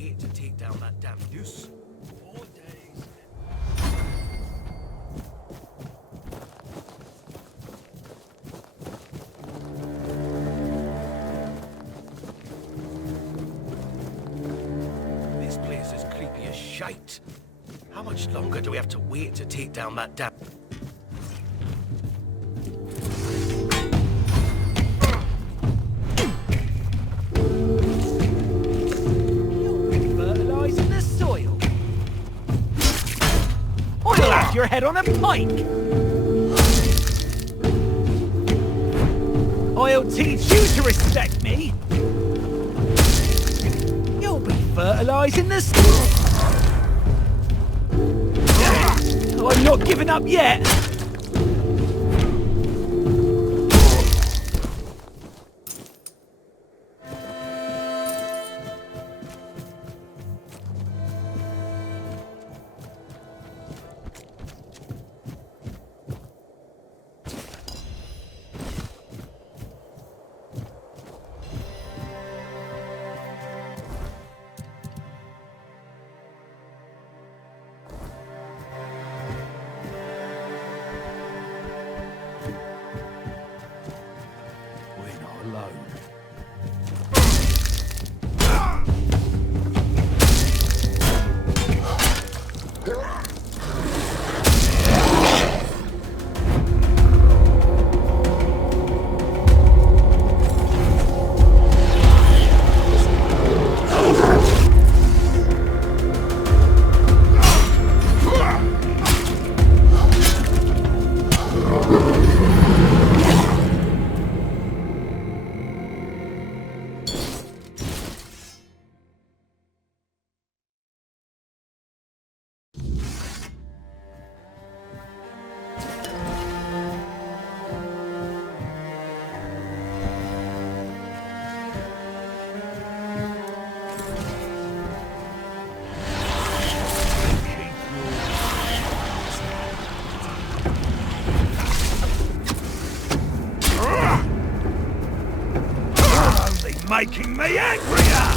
wait to take down that damn noose. 4 days. This place is creepy as shite. How much longer do we have to wait to take down that damn... Fertilizing the soil. I'll have your head on a pike. I'll teach you to respect me. You'll be fertilizing the soil. I'm not giving up yet. Making me angrier!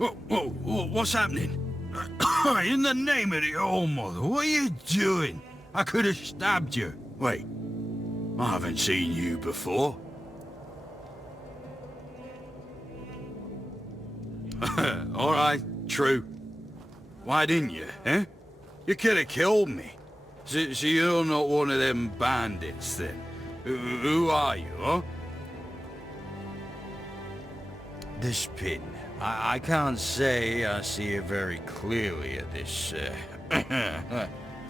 What's happening? In the name of the All-Mother, what are you doing? I could have stabbed you. Wait, I haven't seen you before. All right, true. Why didn't you, eh? You could have killed me. So you're not one of them bandits, then? Who are you, huh? This pin. I can't say I see it very clearly at this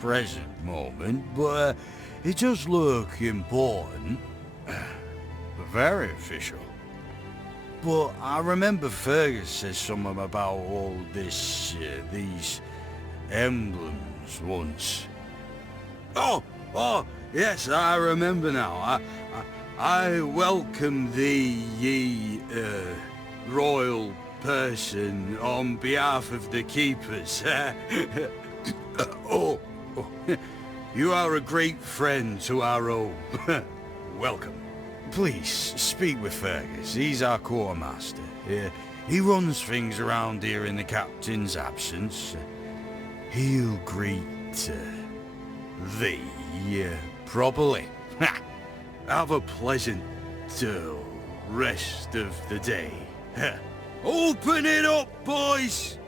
present moment, but it does look important. Very official. But I remember Fergus said something about all this, these emblems once. Oh, yes, I remember now. I welcome thee, ye, royal person, on behalf of the keepers. You are a great friend to our own. Welcome. Please, speak with Fergus. He's our quartermaster. He runs things around here in the captain's absence. He'll greet thee properly. Have a pleasant rest of the day. Open it up, boys!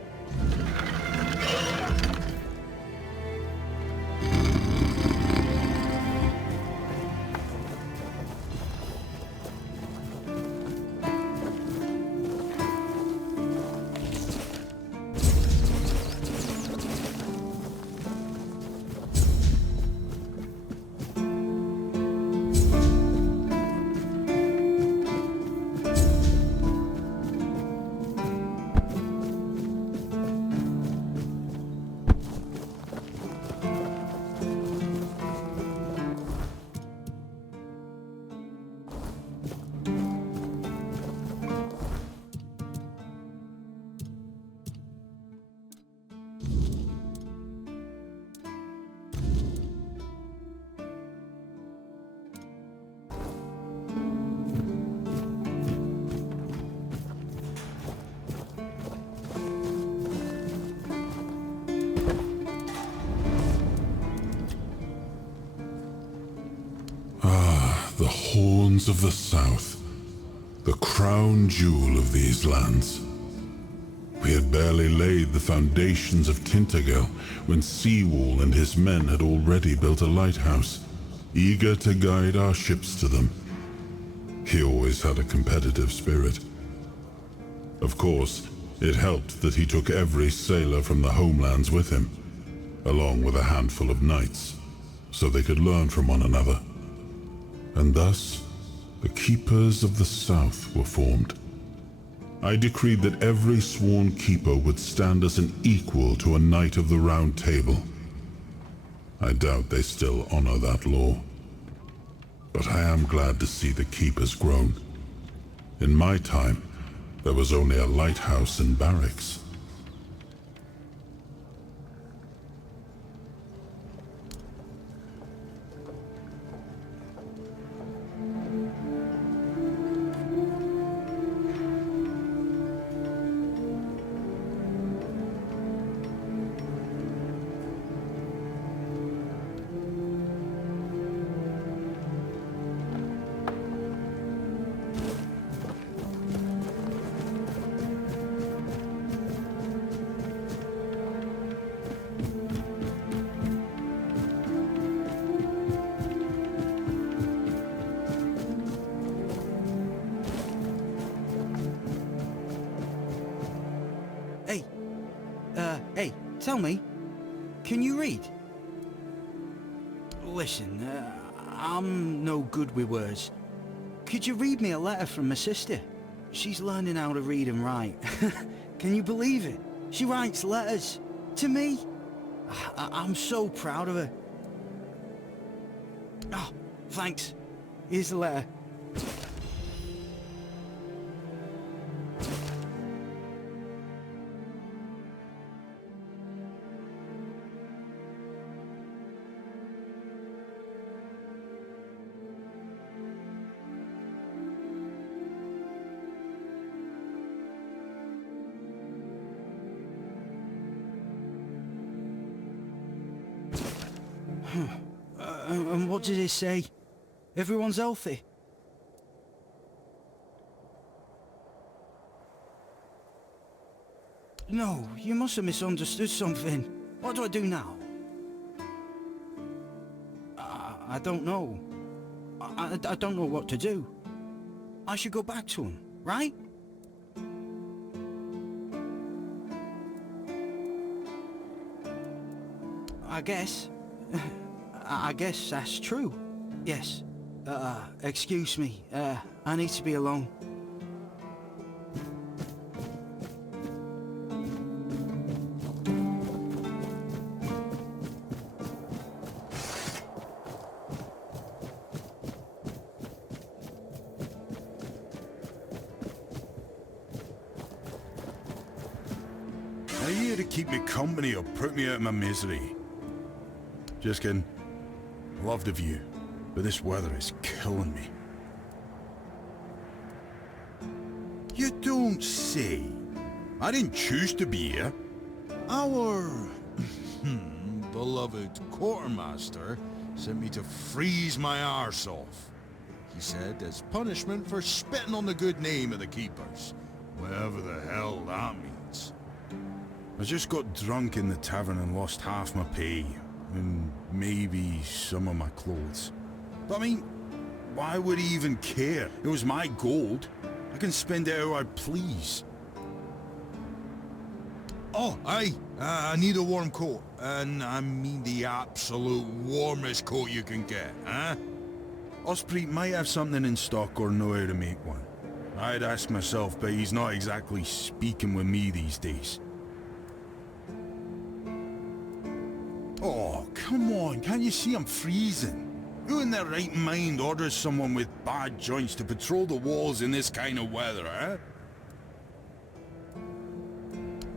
The horns of the south, the crown jewel of these lands. We had barely laid the foundations of Tainted Grail when Seawall and his men had already built a lighthouse, eager to guide our ships to them. He always had a competitive spirit. Of course, it helped that he took every sailor from the homelands with him, along with a handful of knights, so they could learn from one another. And thus, the Keepers of the South were formed. I decreed that every sworn keeper would stand as an equal to a Knight of the Round Table. I doubt they still honor that law. But I am glad to see the keepers grown. In my time, there was only a lighthouse and barracks. Hey, tell me, can you read? Listen, I'm no good with words. Could you read me a letter from my sister? She's learning how to read and write. Can you believe it? She writes letters to me. I'm so proud of her. Oh, thanks. Here's the letter. And what did it say? Everyone's healthy? No, you must have misunderstood something. What do I do now? I don't know. I don't know what to do. I should go back to him, right? I guess that's true. Yes. Excuse me. I need to be alone. Are you here to keep me company or put me out of my misery? Just kidding. Love the view, but this weather is killing me. You don't say. I didn't choose to be here. Our beloved quartermaster sent me to freeze my arse off. He said as punishment for spitting on the good name of the keepers, whatever the hell that means. I just got drunk in the tavern and lost half my pay, and maybe some of my clothes. But I mean, why would he even care? It was my gold. I can spend it how I please. Oh, aye, I need a warm coat, and I mean the absolute warmest coat you can get, huh? Osprey might have something in stock or know how to make one. I'd ask myself, but he's not exactly speaking with me these days. Oh, come on, can't you see I'm freezing? Who in their right mind orders someone with bad joints to patrol the walls in this kind of weather, eh?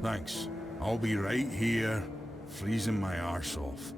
Thanks. I'll be right here, freezing my arse off.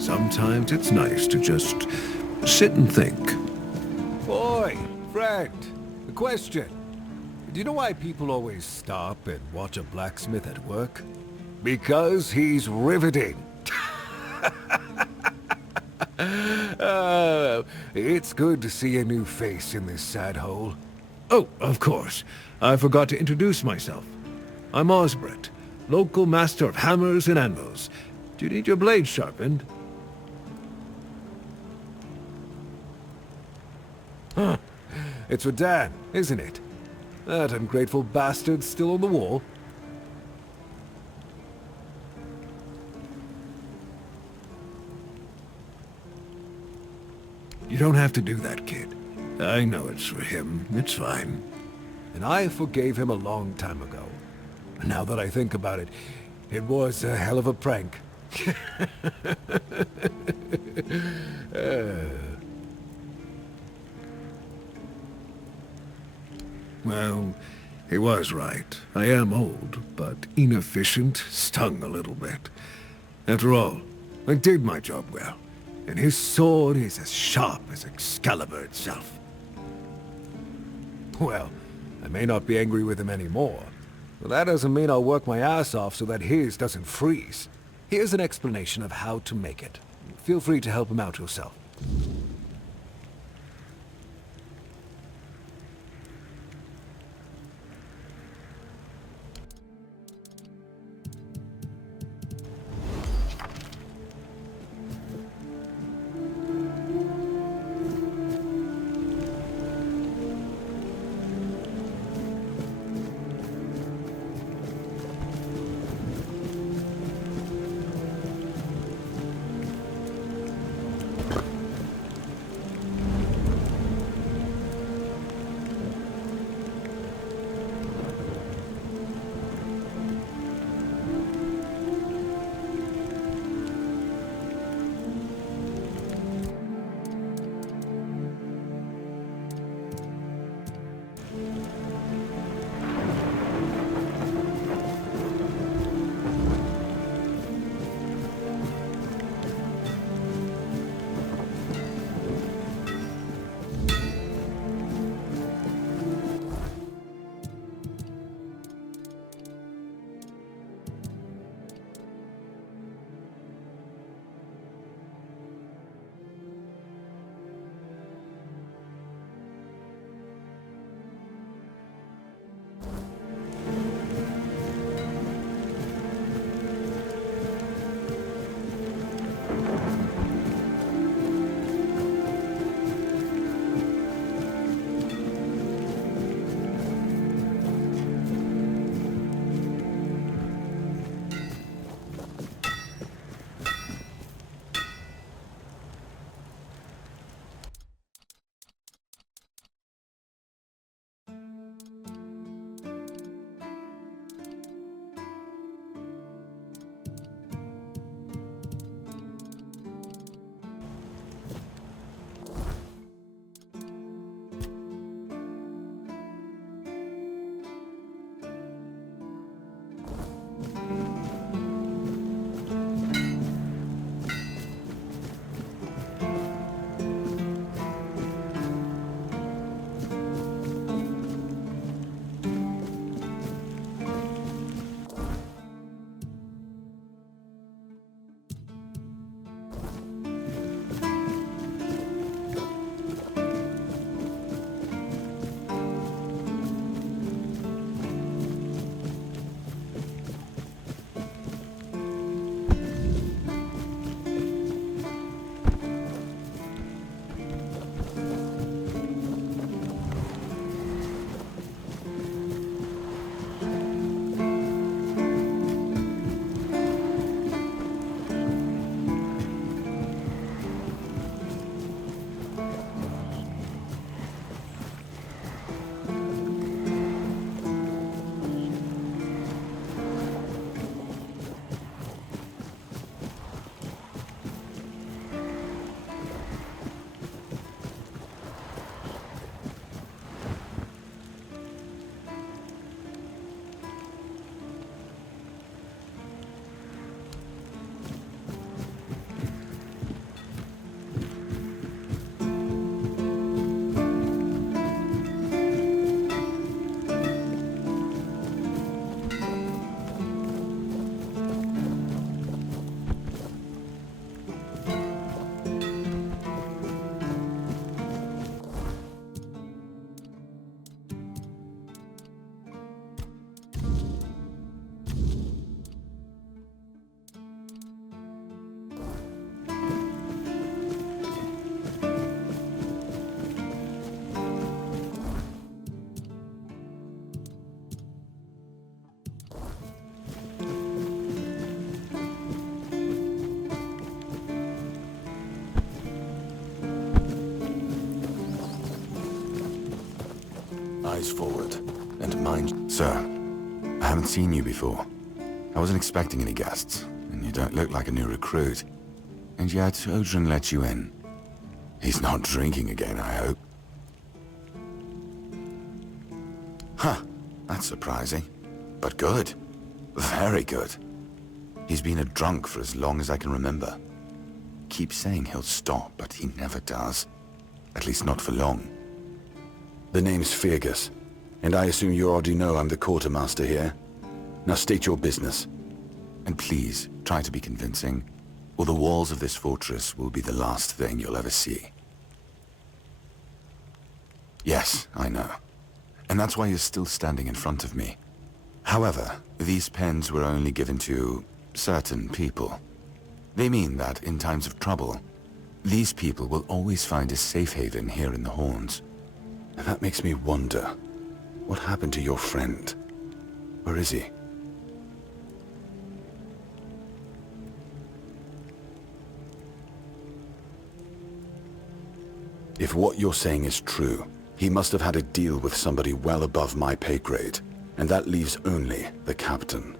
Sometimes it's nice to just sit and think. Boy, friend, a question. Do you know why people always stop and watch a blacksmith at work? Because he's riveting. It's good to see a new face in this sad hole. Oh, of course. I forgot to introduce myself. I'm Osbert, local master of hammers and anvils. Do you need your blade sharpened? Huh. It's for Dan, isn't it? That ungrateful bastard's still on the wall. You don't have to do that, kid. I know it's for him. It's fine. And I forgave him a long time ago. Now that I think about it, it was a hell of a prank. Well, he was right. I am old, but inefficient, stung a little bit. After all, I did my job well, and his sword is as sharp as Excalibur itself. Well, I may not be angry with him anymore, but that doesn't mean I'll work my ass off so that his doesn't freeze. Here's an explanation of how to make it. Feel free to help him out yourself. eyes forward, and mind... Sir, I haven't seen you before. I wasn't expecting any guests, and you don't look like a new recruit. And yet, Odrin let you in. He's not drinking again, I hope. Huh, that's surprising. But good. Very good. He's been a drunk for as long as I can remember. Keeps saying he'll stop, but he never does. At least not for long. The name's Fergus, and I assume you already know I'm the quartermaster here. Now state your business. And please, try to be convincing, or the walls of this fortress will be the last thing you'll ever see. Yes, I know. And that's why you're still standing in front of me. However, these pens were only given to certain people. They mean that in times of trouble, these people will always find a safe haven here in the Horns. And that makes me wonder, what happened to your friend? Where is he? If what you're saying is true, he must have had a deal with somebody well above my pay grade, and that leaves only the captain.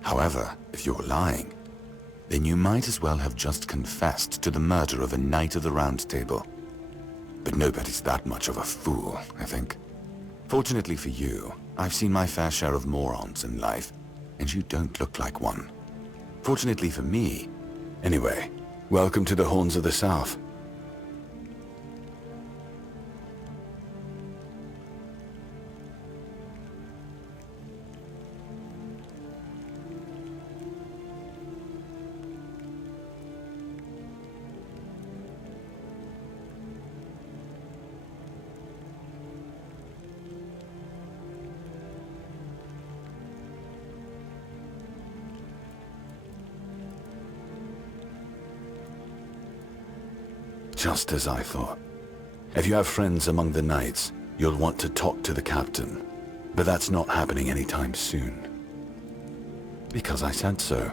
However, if you're lying, then you might as well have just confessed to the murder of a Knight of the Round Table. But nobody's that much of a fool, I think. Fortunately for you, I've seen my fair share of morons in life, and you don't look like one. Fortunately for me... Anyway, welcome to the Horns of the South. Just as I thought. If you have friends among the knights, you'll want to talk to the captain. But that's not happening anytime soon. Because I said so.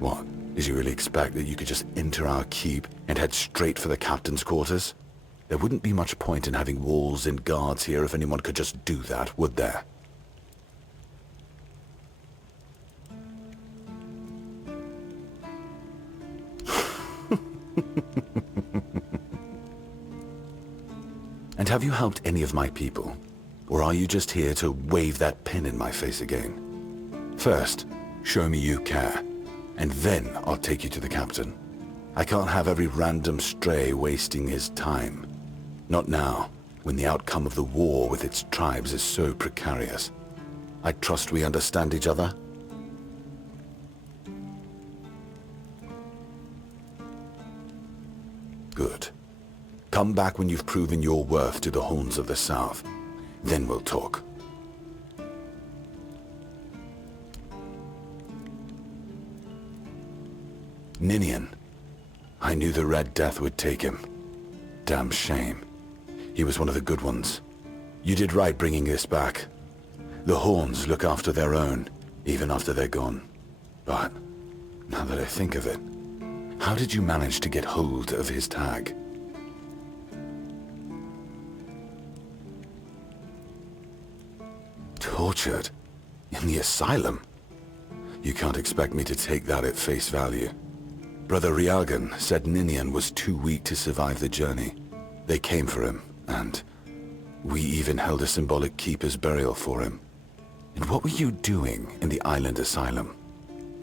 What? Did you really expect that you could just enter our keep and head straight for the captain's quarters? There wouldn't be much point in having walls and guards here if anyone could just do that, would there? And have you helped any of my people? Or are you just here to wave that pen in my face again? First, show me you care, and then I'll take you to the captain. I can't have every random stray wasting his time. Not now, when the outcome of the war with its tribes is so precarious. I trust we understand each other? Good. Come back when you've proven your worth to the Horns of the South. Then we'll talk. Ninian. I knew the Red Death would take him. Damn shame. He was one of the good ones. You did right bringing this back. The Horns look after their own, even after they're gone. But, now that I think of it, how did you manage to get hold of his tag? Tortured? In the asylum? You can't expect me to take that at face value. Brother Riagan said Ninian was too weak to survive the journey. They came for him, and we even held a symbolic keeper's burial for him. And what were you doing in the island asylum?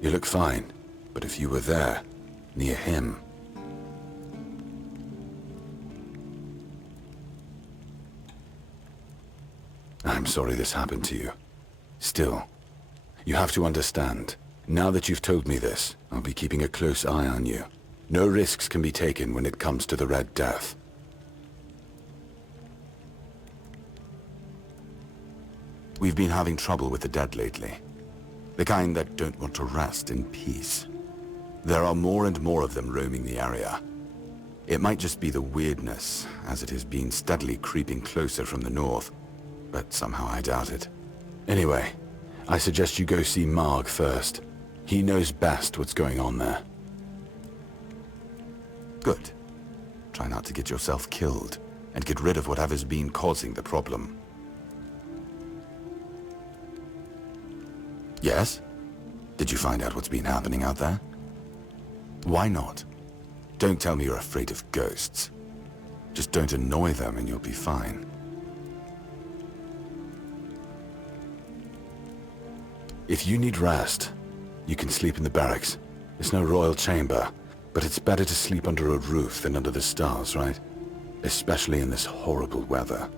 You look fine, but if you were there, near him... I'm sorry this happened to you. Still, you have to understand, now that you've told me this, I'll be keeping a close eye on you. No risks can be taken when it comes to the Red Death. We've been having trouble with the dead lately. The kind that don't want to rest in peace. There are more and more of them roaming the area. It might just be the weirdness, as it has been steadily creeping closer from the north, but somehow I doubt it. Anyway, I suggest you go see Marg first. He knows best what's going on there. Good. Try not to get yourself killed, and get rid of whatever's been causing the problem. Yes? Did you find out what's been happening out there? Why not? Don't tell me you're afraid of ghosts. Just don't annoy them and you'll be fine. If you need rest, you can sleep in the barracks. It's no royal chamber, but it's better to sleep under a roof than under the stars, right? Especially in this horrible weather.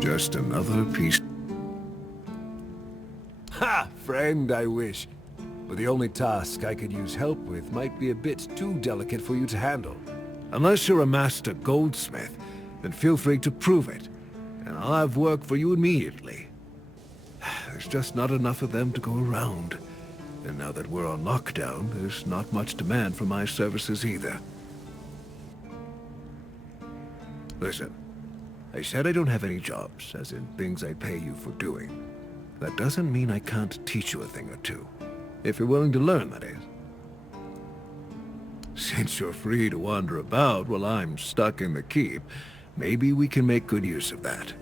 Just another piece. Ha! Friend, I wish. But the only task I could use help with might be a bit too delicate for you to handle. Unless you're a master goldsmith, then feel free to prove it, and I'll have work for you immediately. There's just not enough of them to go around. And now that we're on lockdown, there's not much demand for my services either. Listen, I said I don't have any jobs, as in things I pay you for doing. That doesn't mean I can't teach you a thing or two. If you're willing to learn, that is. Since you're free to wander about while I'm stuck in the keep, maybe we can make good use of that.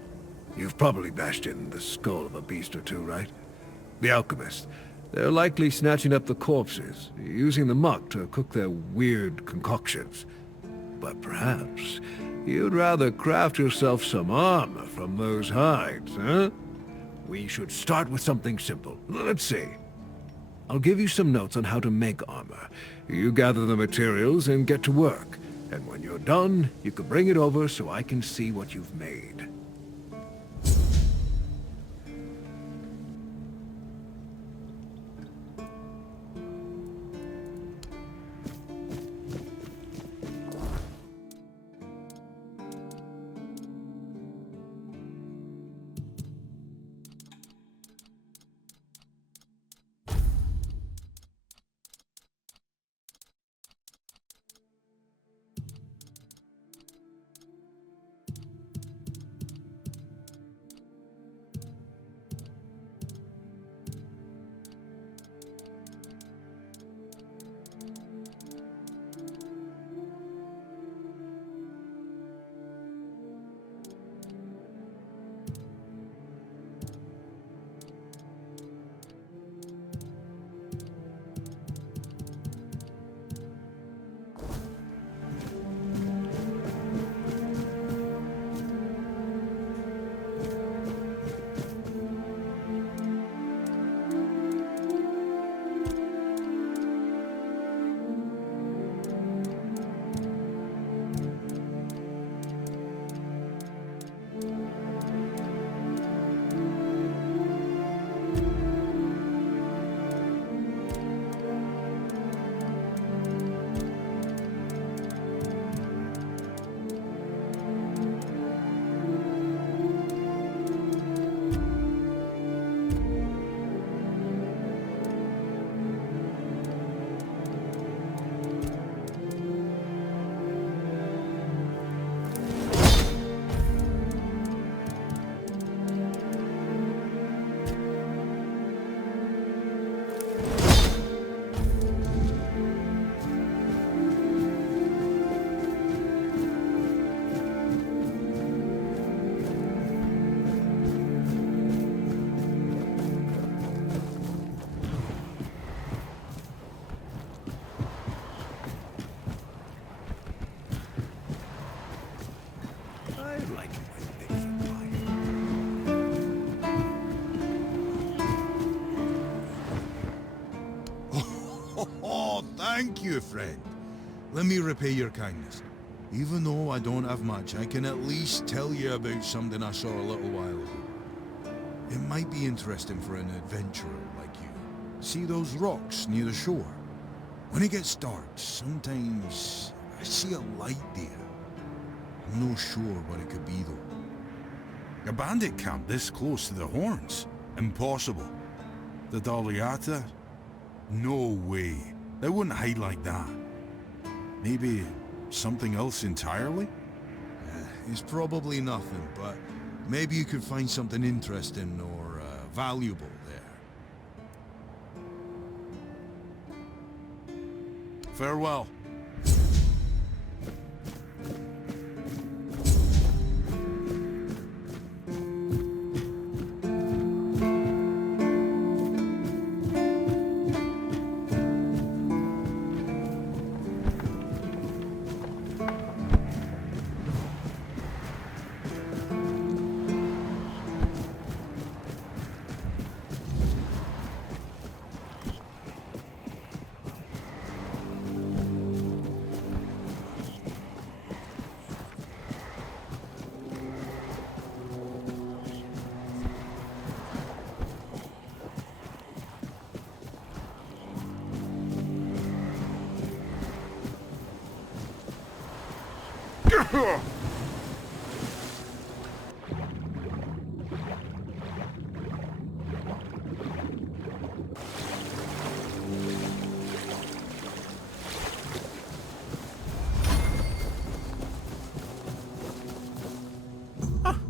You've probably bashed in the skull of a beast or two, right? The alchemists. They're likely snatching up the corpses, using the muck to cook their weird concoctions. But perhaps you'd rather craft yourself some armor from those hides, huh? We should start with something simple. Let's see. I'll give you some notes on how to make armor. You gather the materials and get to work. And when you're done, you can bring it over so I can see what you've made. Thank you, friend. Let me repay your kindness. Even though I don't have much, I can at least tell you about something I saw a little while ago. It might be interesting for an adventurer like you. See those rocks near the shore? When it gets dark, sometimes I see a light there. I'm not sure what it could be though. A bandit camp this close to the Horns? Impossible. The Daliata? No way. They wouldn't hide like that. Maybe something else entirely? It's probably nothing, but maybe you could find something interesting or valuable there. Farewell.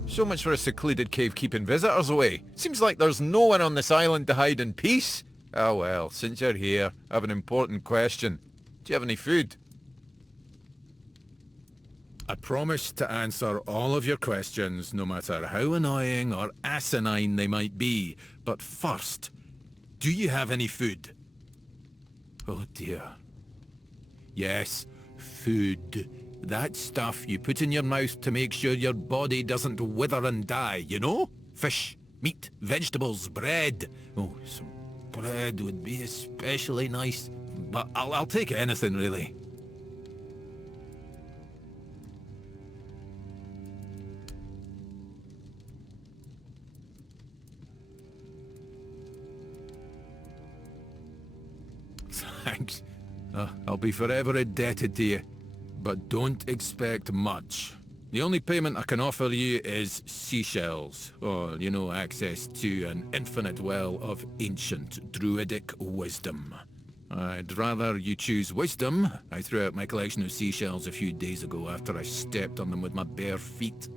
So much for a secluded cave keeping visitors away. Seems like there's no one on this island to hide in peace. Oh well, since you're here, I have an important question. Do you have any food? I promise to answer all of your questions, no matter how annoying or asinine they might be. But first, do you have any food? Oh dear. Yes, food. That stuff you put in your mouth to make sure your body doesn't wither and die, you know? Fish, meat, vegetables, bread. Oh, some bread would be especially nice. But I'll take anything, really. Thanks. I'll be forever indebted to you. But don't expect much. The only payment I can offer you is seashells, or, you know, access to an infinite well of ancient druidic wisdom. I'd rather you choose wisdom. I threw out my collection of seashells a few days ago after I stepped on them with my bare feet.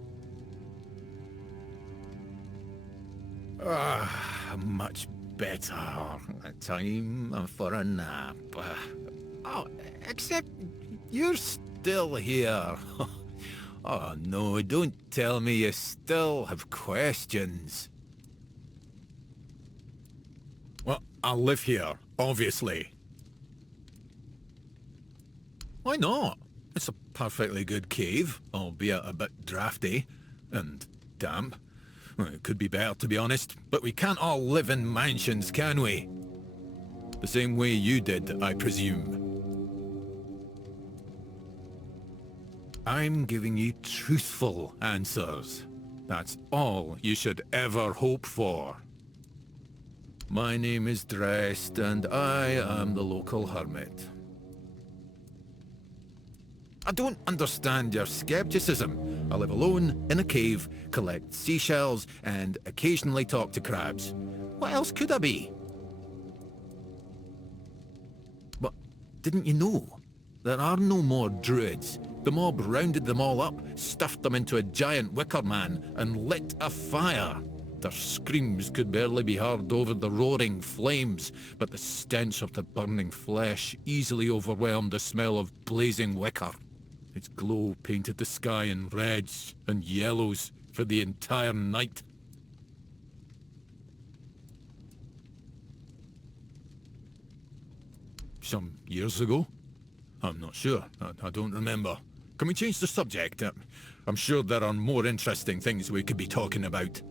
Much better. Time for a nap. Oh, except you're still here. Oh no, don't tell me you still have questions. Well, I'll live here, obviously. Why not? It's a perfectly good cave, albeit a bit drafty and damp. Well, it could be better, to be honest, but we can't all live in mansions, can we? The same way you did, I presume. I'm giving you truthful answers. That's all you should ever hope for. My name is Drest, and I am the local hermit. I don't understand your skepticism. I live alone, in a cave, collect seashells, and occasionally talk to crabs. What else could I be? But didn't you know? There are no more druids. The mob rounded them all up, stuffed them into a giant wicker man, and lit a fire. Their screams could barely be heard over the roaring flames, but the stench of the burning flesh easily overwhelmed the smell of blazing wicker. Its glow painted the sky in reds and yellows for the entire night. Some years ago? I'm not sure. I don't remember. Can we change the subject? I'm sure there are more interesting things we could be talking about.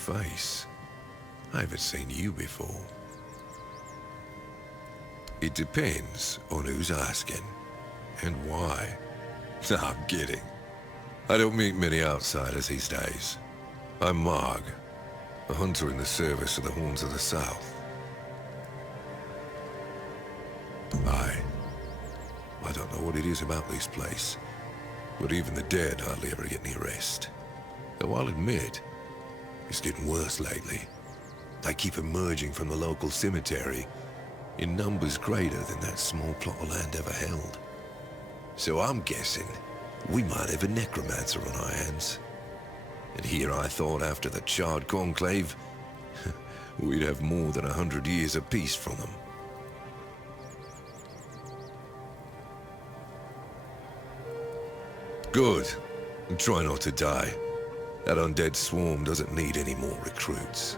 face. I haven't seen you before. It depends on who's asking, and why. No, I'm kidding. I don't meet many outsiders these days. I'm Marg, a hunter in the service of the Horns of the South. I don't know what it is about this place, but even the dead hardly ever get any rest. Though I'll admit, it's getting worse lately. They keep emerging from the local cemetery in numbers greater than that small plot of land ever held. So I'm guessing we might have a necromancer on our hands. And here I thought after the Charred Conclave, we'd have more than 100 years of peace from them. Good. And try not to die. That undead swarm doesn't need any more recruits.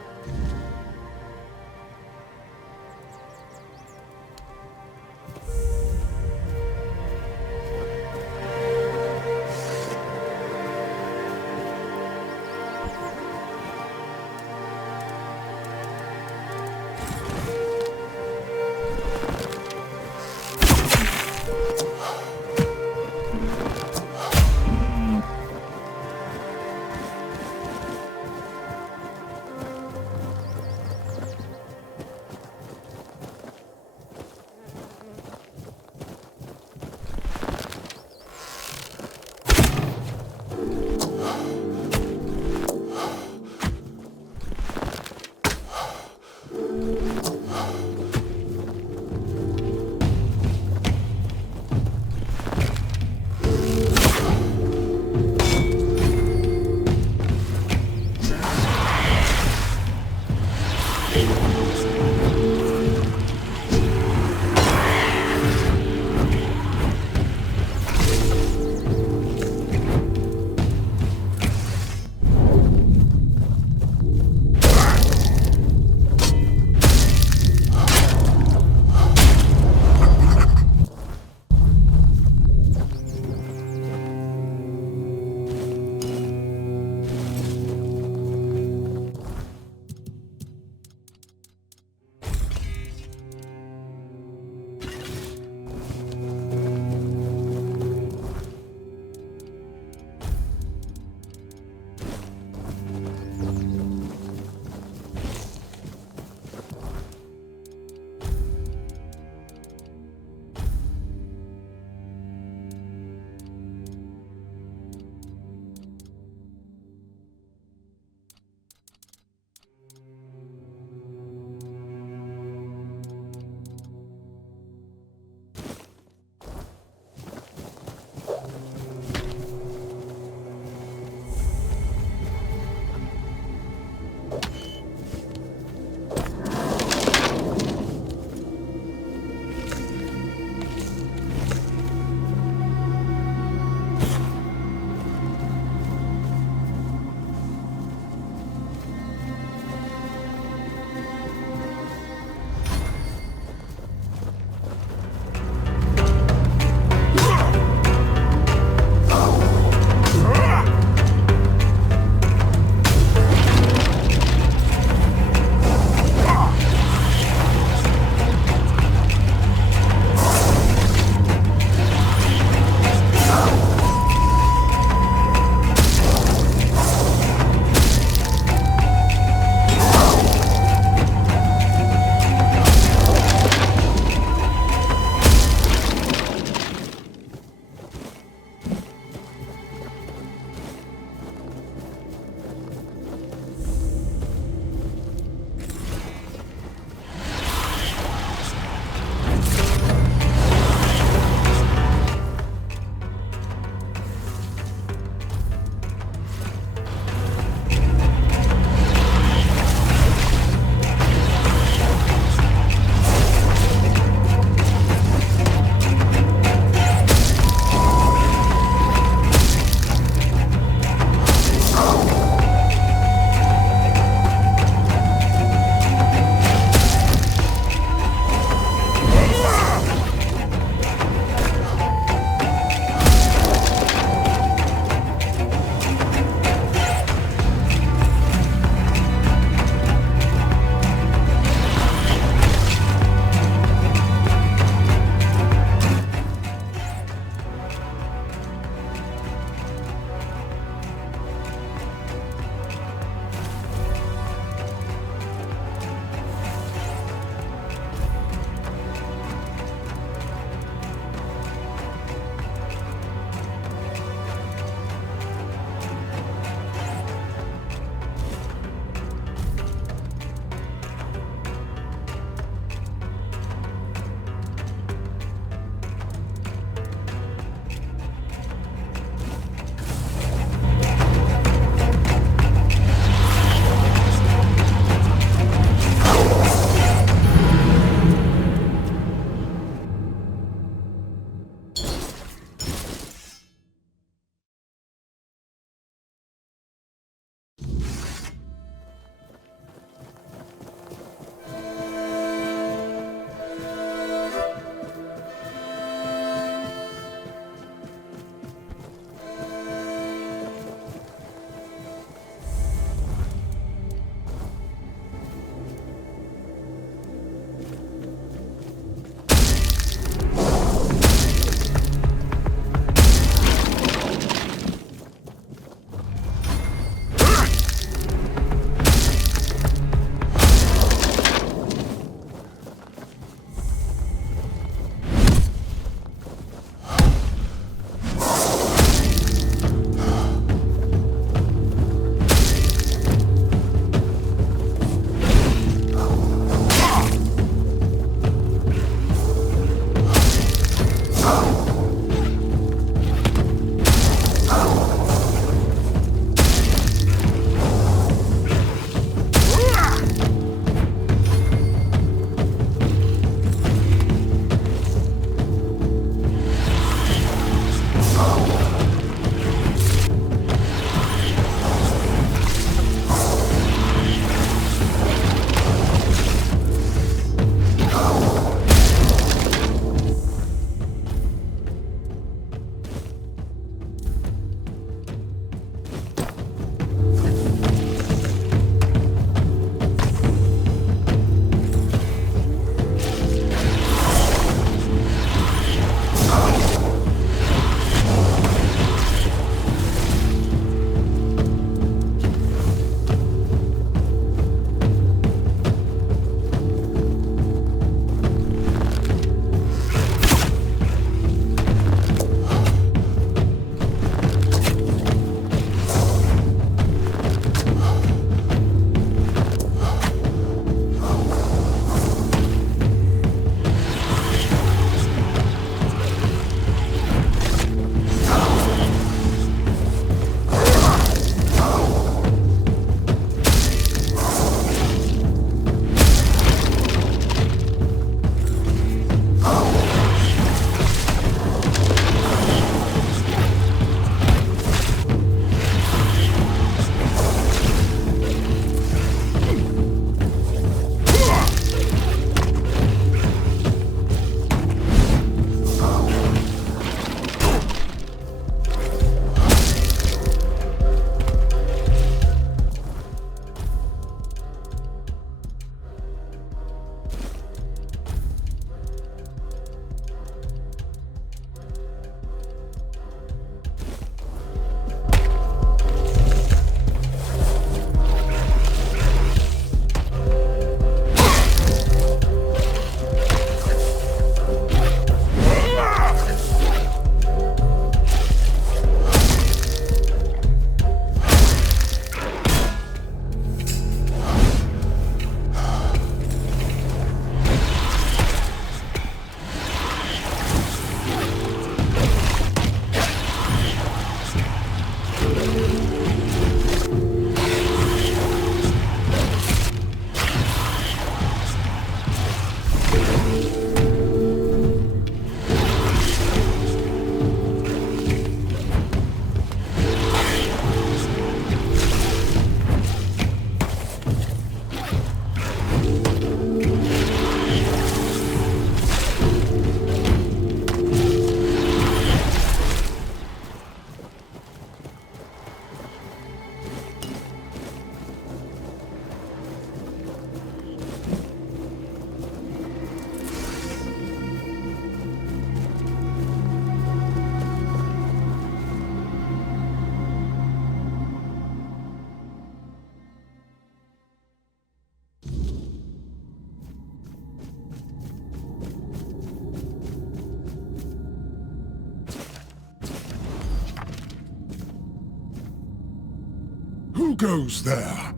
goes there?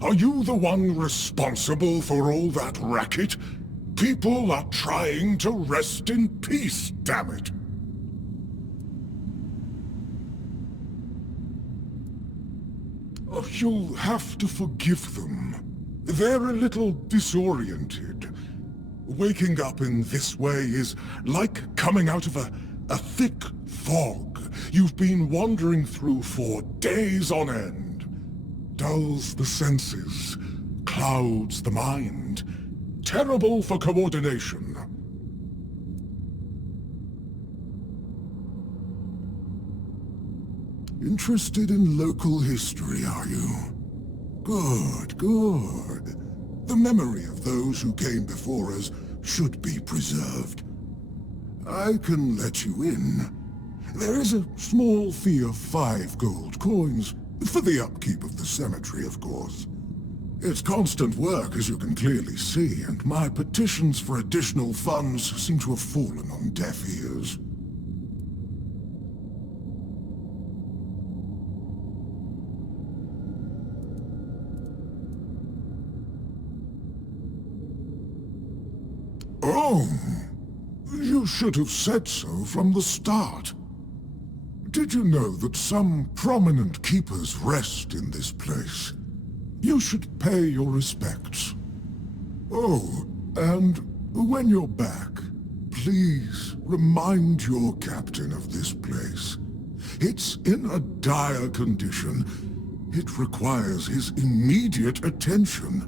Are you the one responsible for all that racket? People are trying to rest in peace, damn it! Oh, you'll have to forgive them. They're a little disoriented. Waking up in this way is like coming out of a thick fog you've been wandering through for days on end. Dulls the senses, clouds the mind. Terrible for coordination. Interested in local history, are you? Good, good. The memory of those who came before us should be preserved. I can let you in. There is a small fee of 5 gold coins, for the upkeep of the cemetery, of course. It's constant work, as you can clearly see, and my petitions for additional funds seem to have fallen on deaf ears. Oh, you should have said so from the start. Did you know that some prominent keepers rest in this place? You should pay your respects. Oh, and when you're back, please remind your captain of this place. It's in a dire condition. It requires his immediate attention.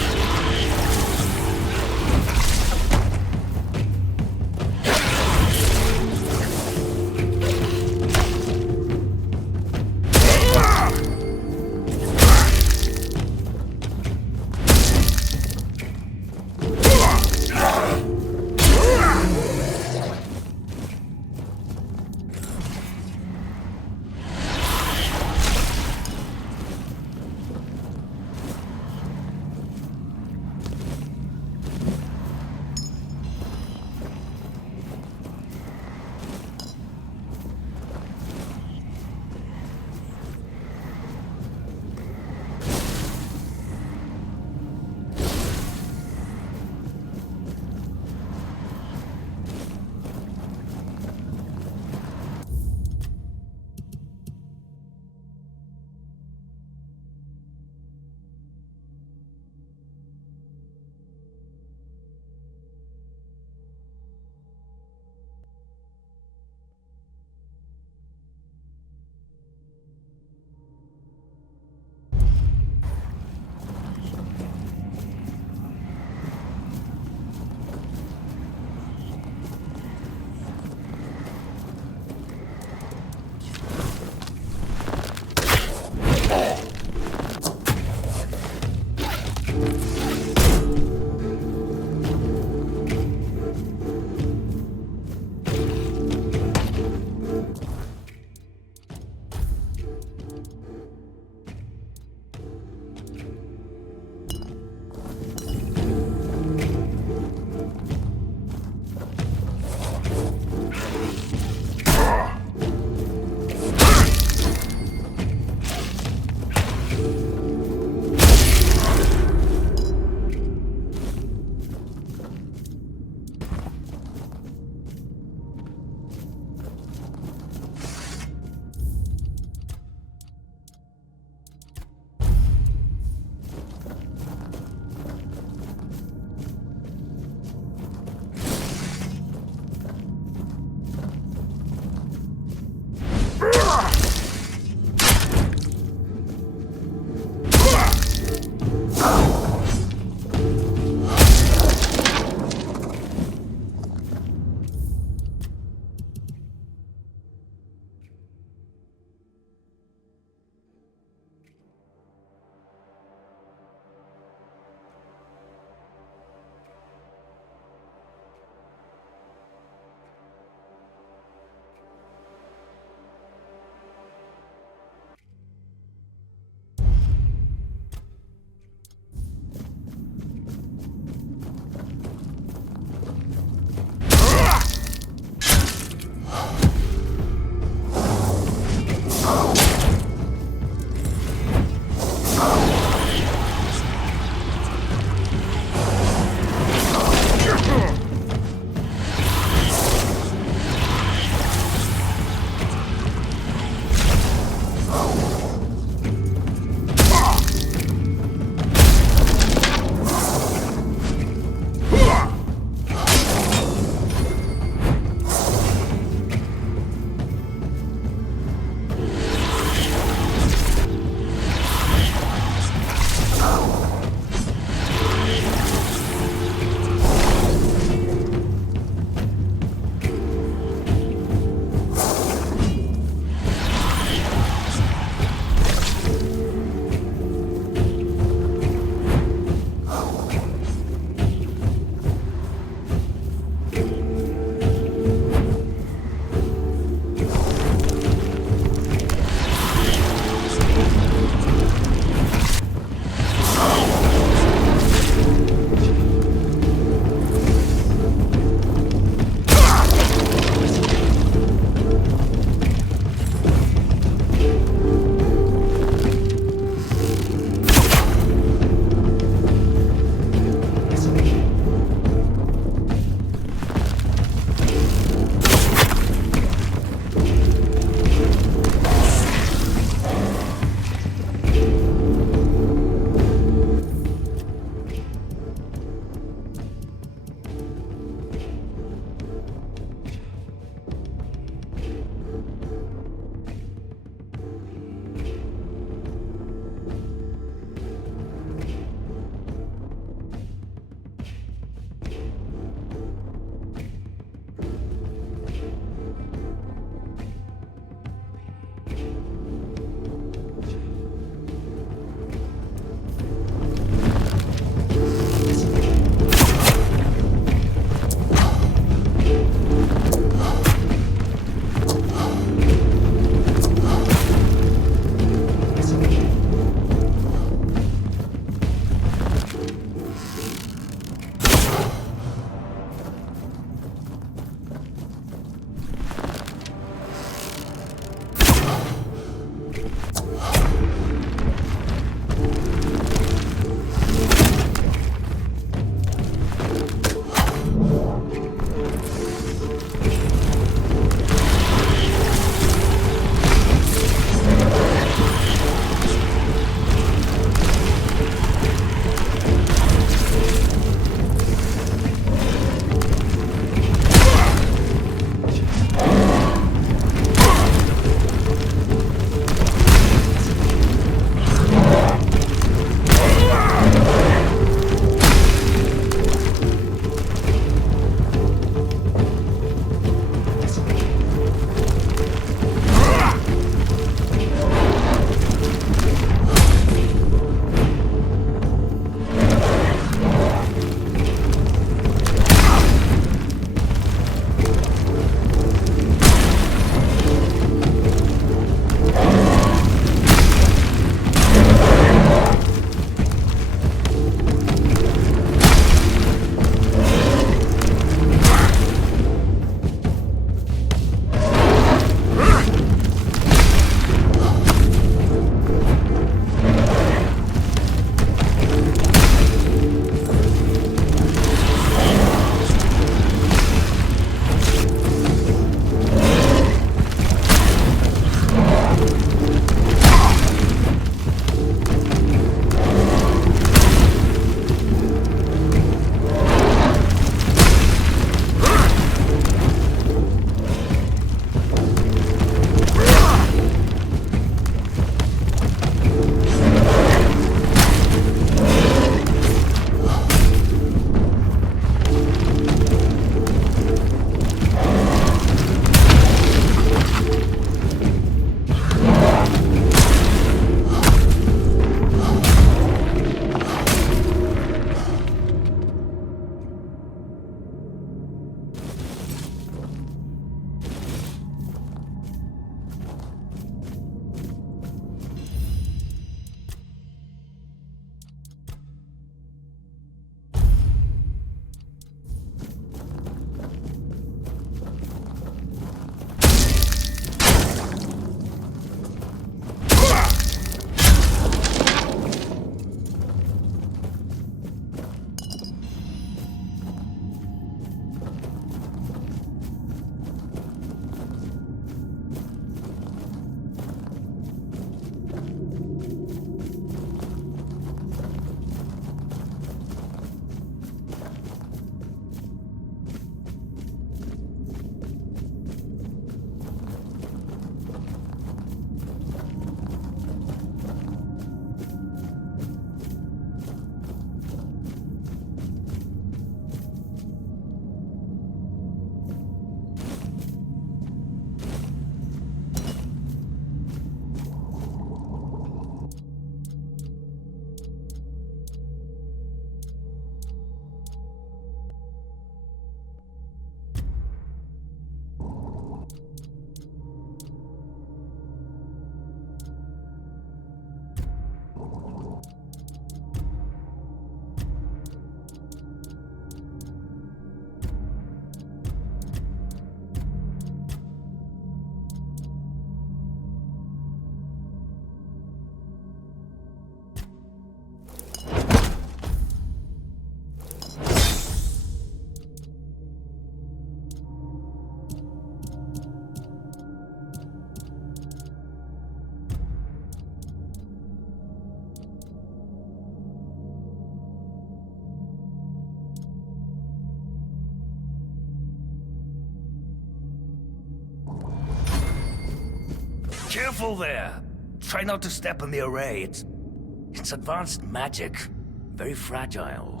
Careful there! Try not to step on the array. It's advanced magic. Very fragile.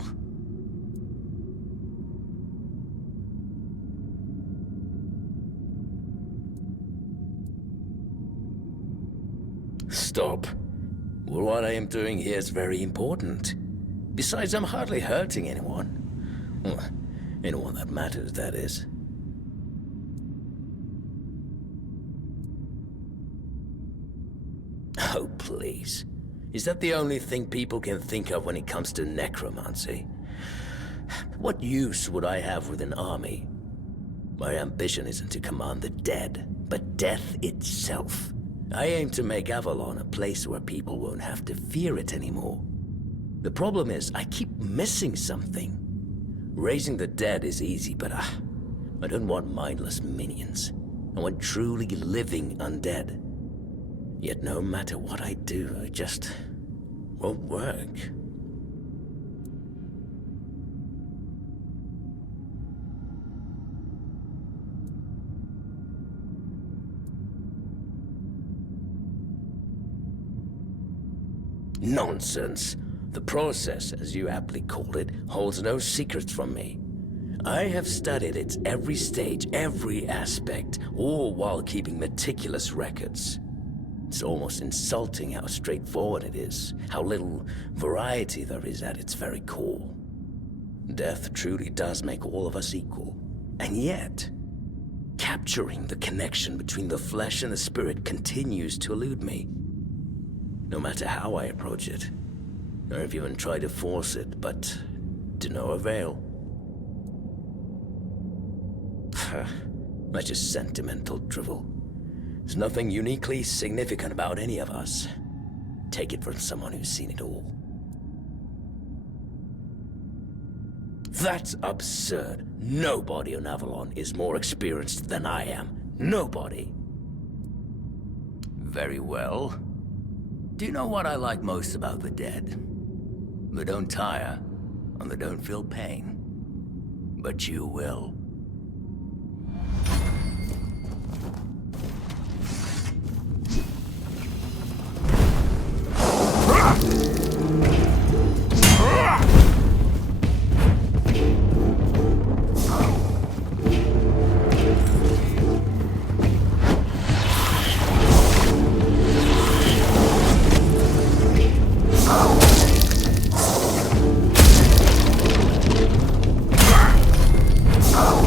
Stop. Well, what I am doing here is very important. Besides, I'm hardly hurting anyone. Well, anyone that matters, that is. Oh, please. Is that the only thing people can think of when it comes to necromancy? What use would I have with an army? My ambition isn't to command the dead, but death itself. I aim to make Avalon a place where people won't have to fear it anymore. The problem is, I keep missing something. Raising the dead is easy, but I don't want mindless minions. I want truly living undead. Yet no matter what I do, it just won't work. Nonsense. The process, as you aptly called it, holds no secrets from me. I have studied its every stage, every aspect, all while keeping meticulous records. It's almost insulting how straightforward it is, how little variety there is at its very core. Death truly does make all of us equal. And yet, capturing the connection between the flesh and the spirit continues to elude me. No matter how I approach it, or if even try to force it, but to no avail. That's just sentimental drivel. There's nothing uniquely significant about any of us. Take it from someone who's seen it all. That's absurd. Nobody on Avalon is more experienced than I am. Nobody. Very well. Do you know what I like most about the dead? They don't tire, and they don't feel pain. But you will. Oh!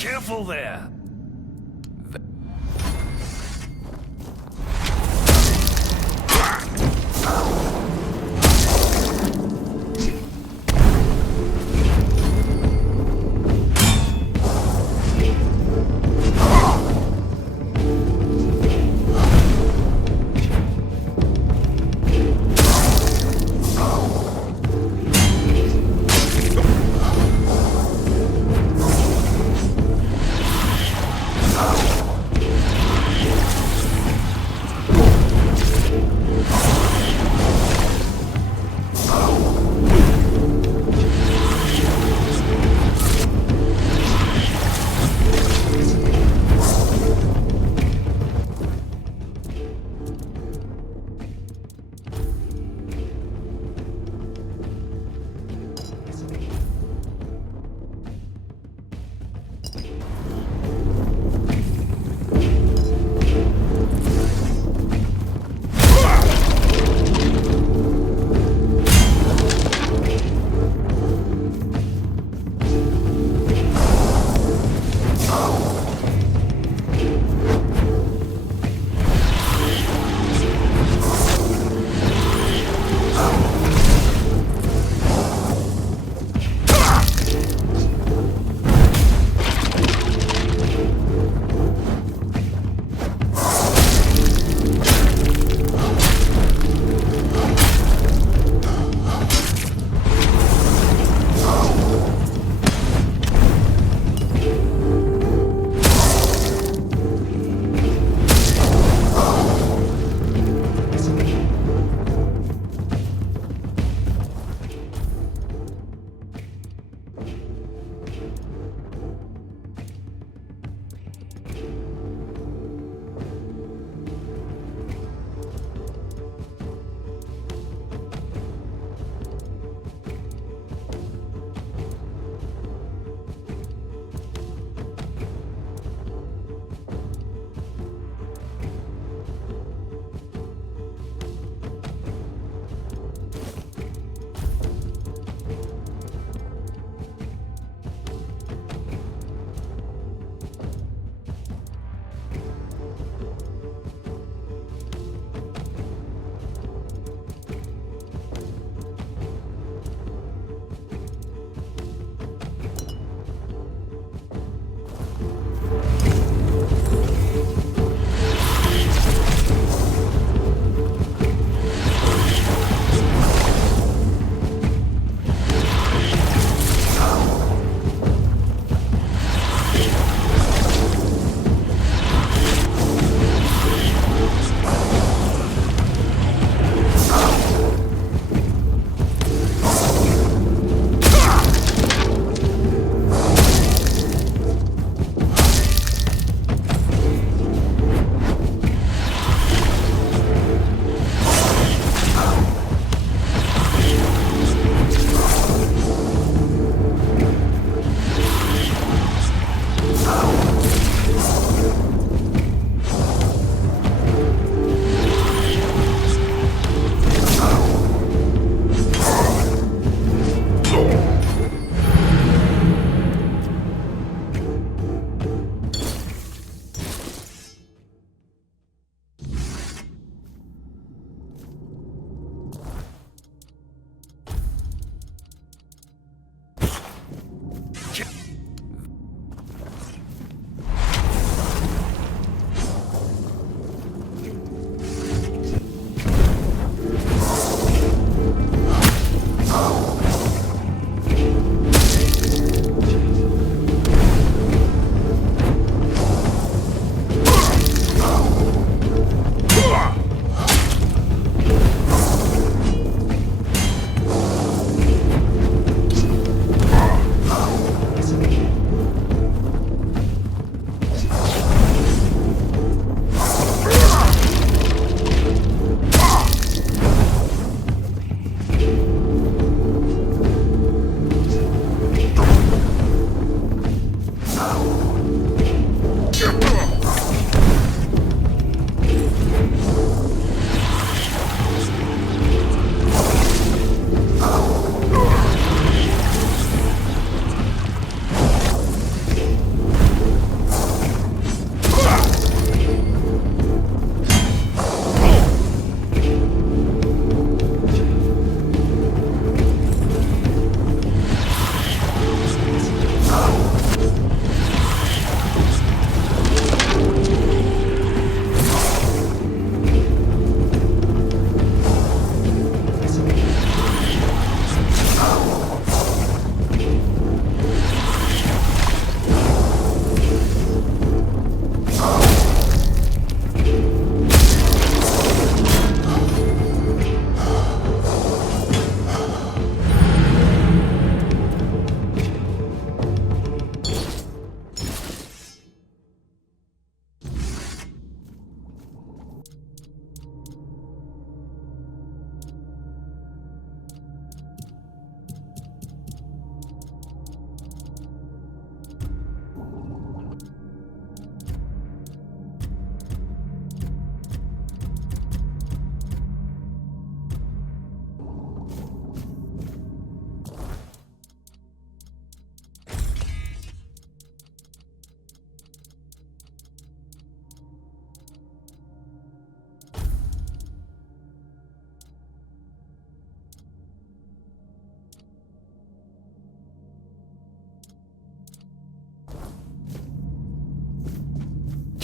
Careful there!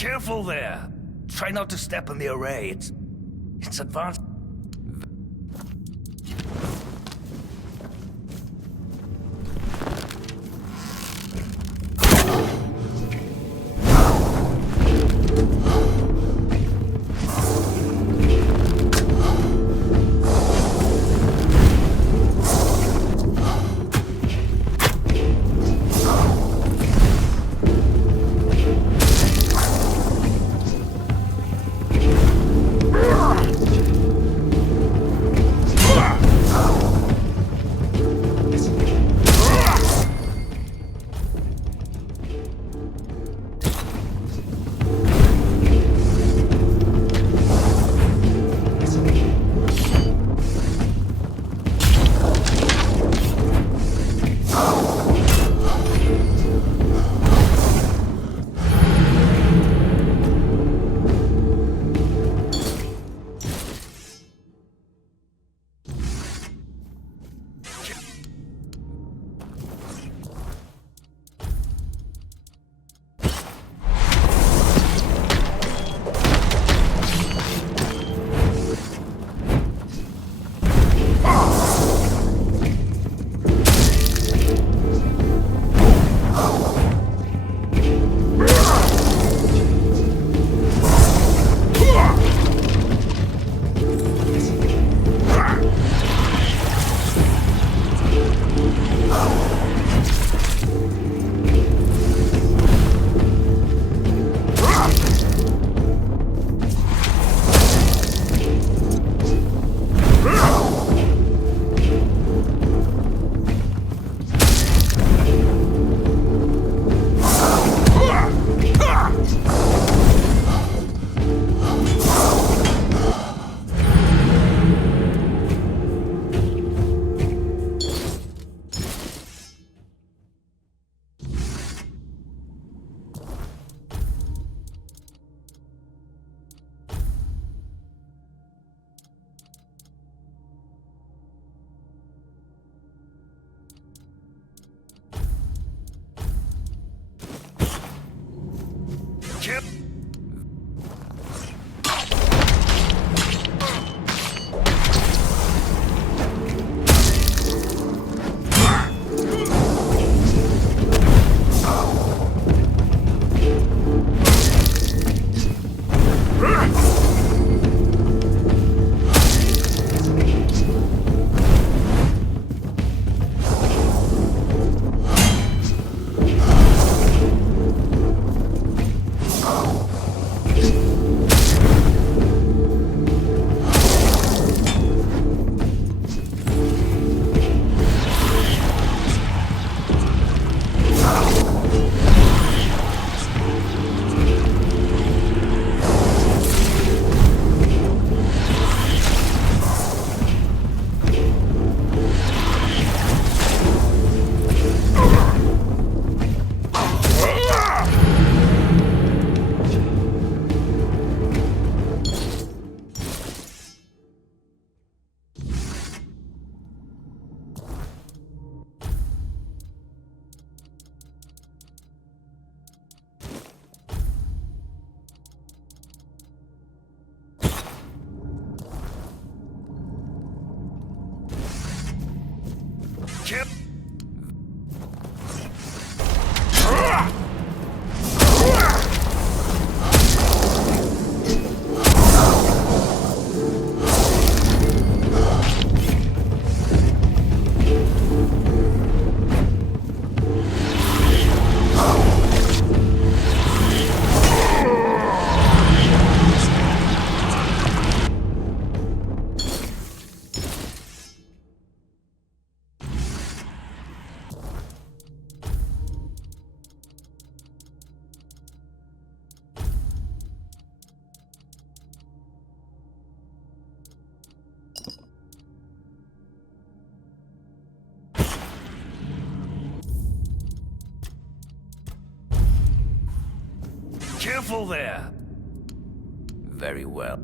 Careful there. Try not to step on the array. It's advanced. Careful there. Very well.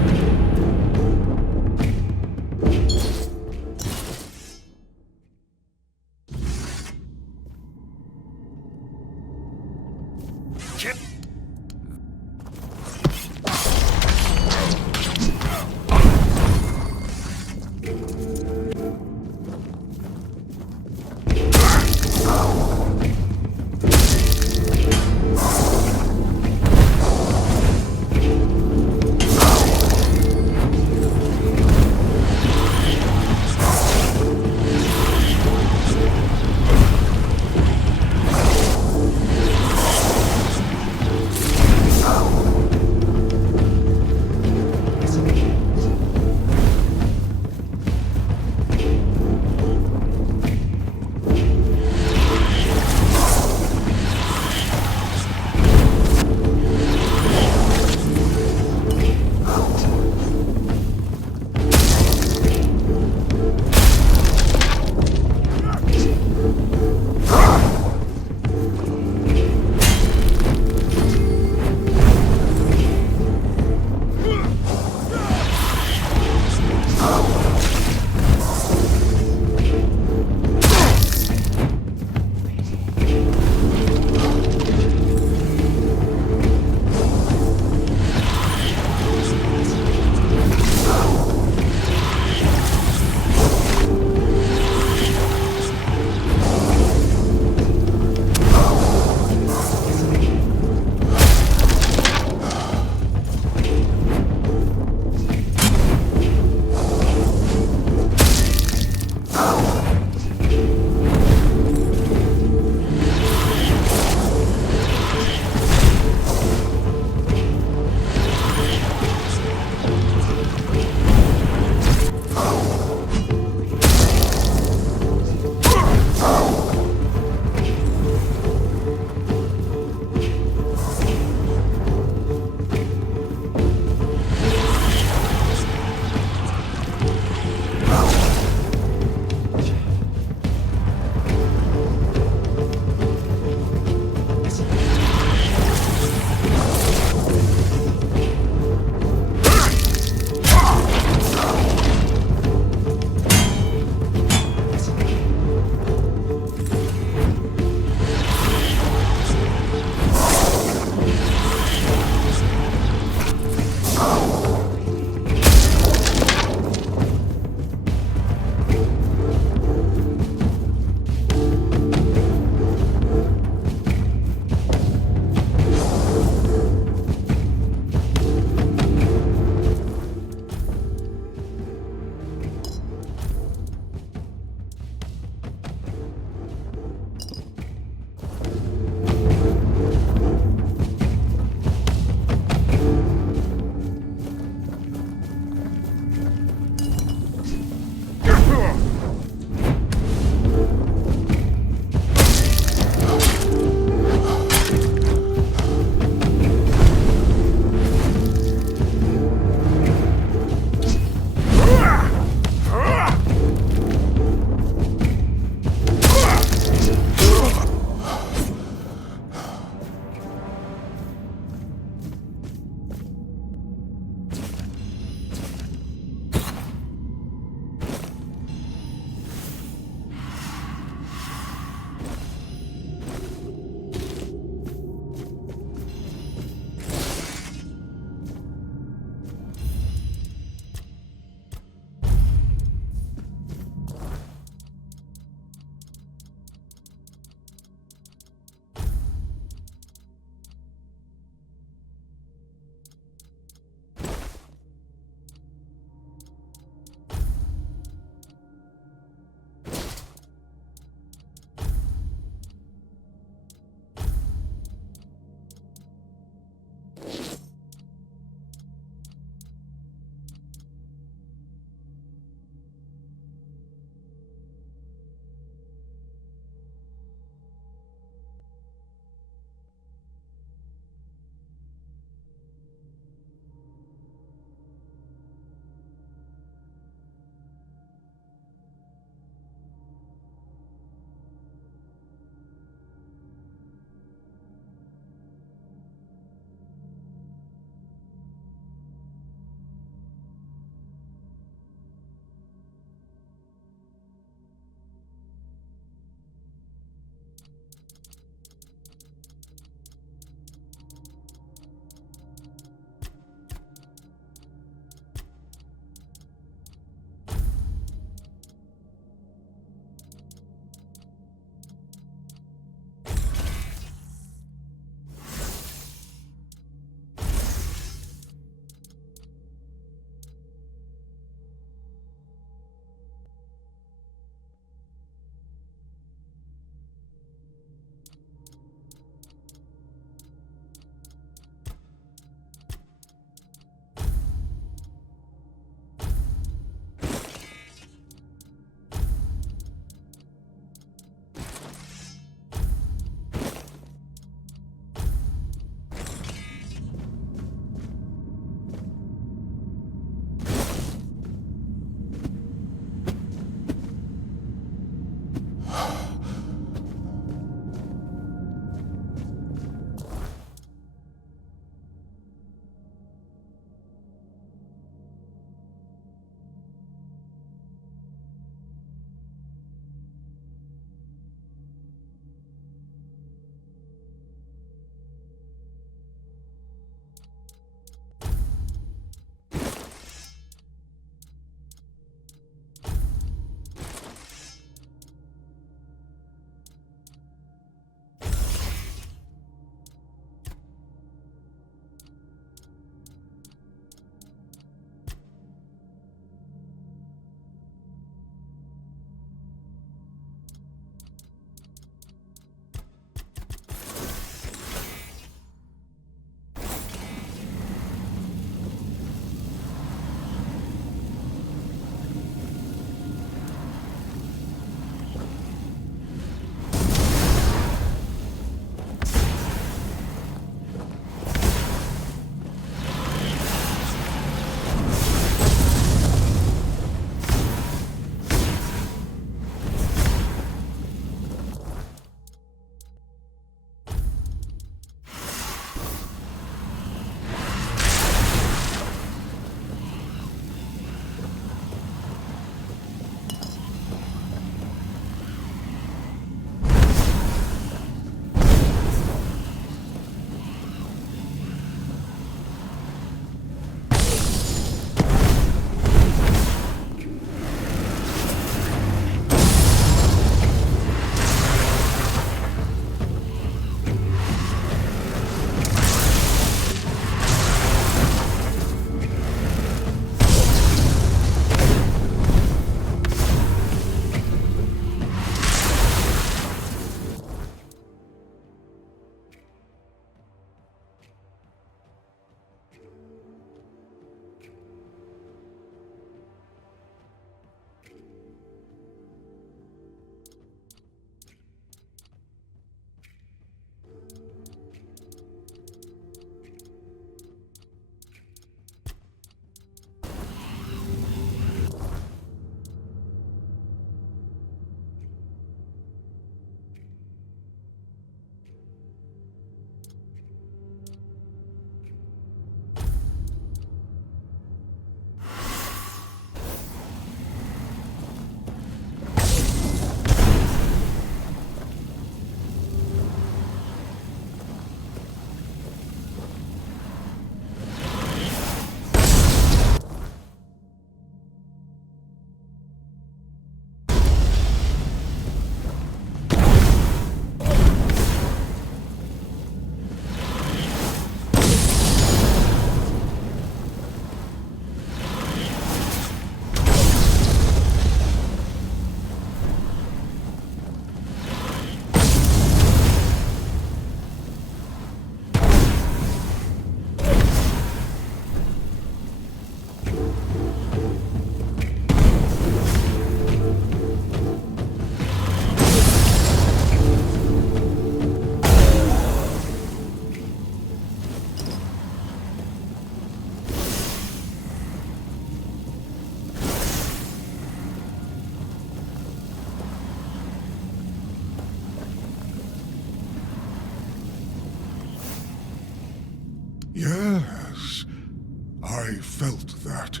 I felt that.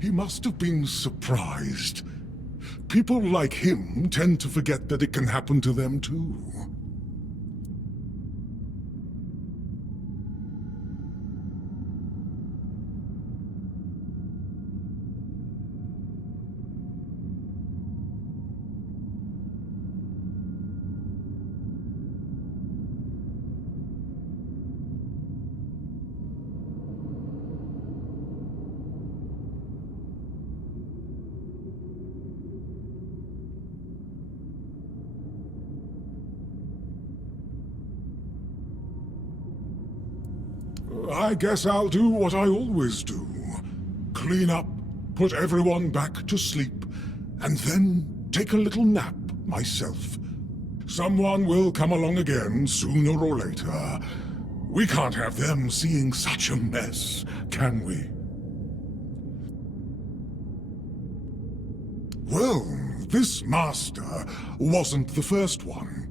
He must have been surprised. People like him tend to forget that it can happen to them too. I guess I'll do what I always do. Clean up, put everyone back to sleep, and then take a little nap myself. Someone will come along again sooner or later. We can't have them seeing such a mess, can we? Well, this master wasn't the first one.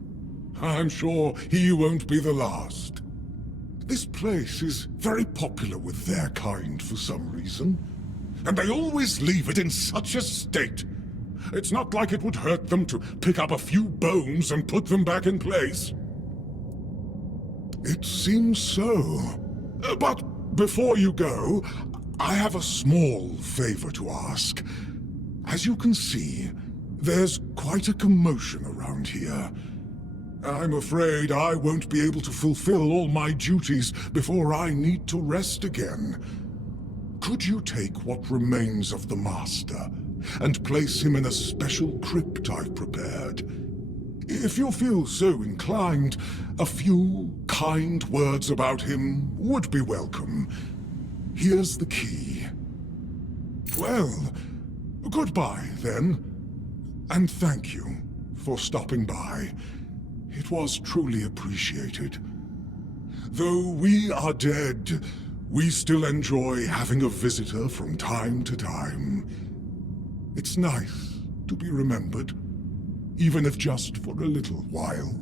I'm sure he won't be the last. This place is very popular with their kind for some reason, and they always leave it in such a state. It's not like it would hurt them to pick up a few bones and put them back in place. It seems so. But before you go, I have a small favor to ask. As you can see, there's quite a commotion around here. I'm afraid I won't be able to fulfill all my duties before I need to rest again. Could you take what remains of the Master and place him in a special crypt I've prepared? If you feel so inclined, a few kind words about him would be welcome. Here's the key. Well, goodbye then, and thank you for stopping by. It was truly appreciated. Though we are dead, we still enjoy having a visitor from time to time. It's nice to be remembered, even if just for a little while.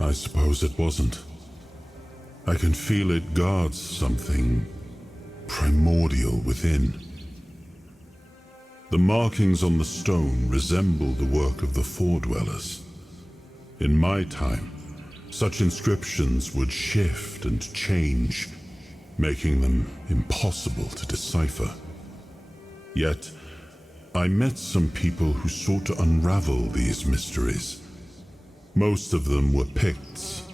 I suppose it wasn't. I can feel it guards something primordial within. The markings on the stone resemble the work of the Foredwellers. In my time, such inscriptions would shift and change, making them impossible to decipher. Yet, I met some people who sought to unravel these mysteries. Most of them were Picts.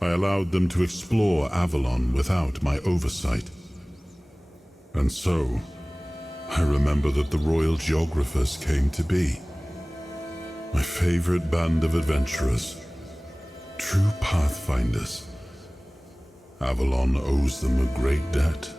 I allowed them to explore Avalon without my oversight. And so, I remember that the Royal Geographers came to be. My favorite band of adventurers. True pathfinders. Avalon owes them a great debt.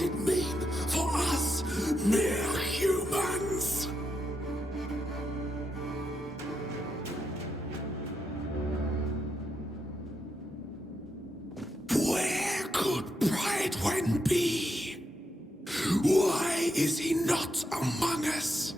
does it mean for us mere humans? Where could Brightwen be? Why is he not among us?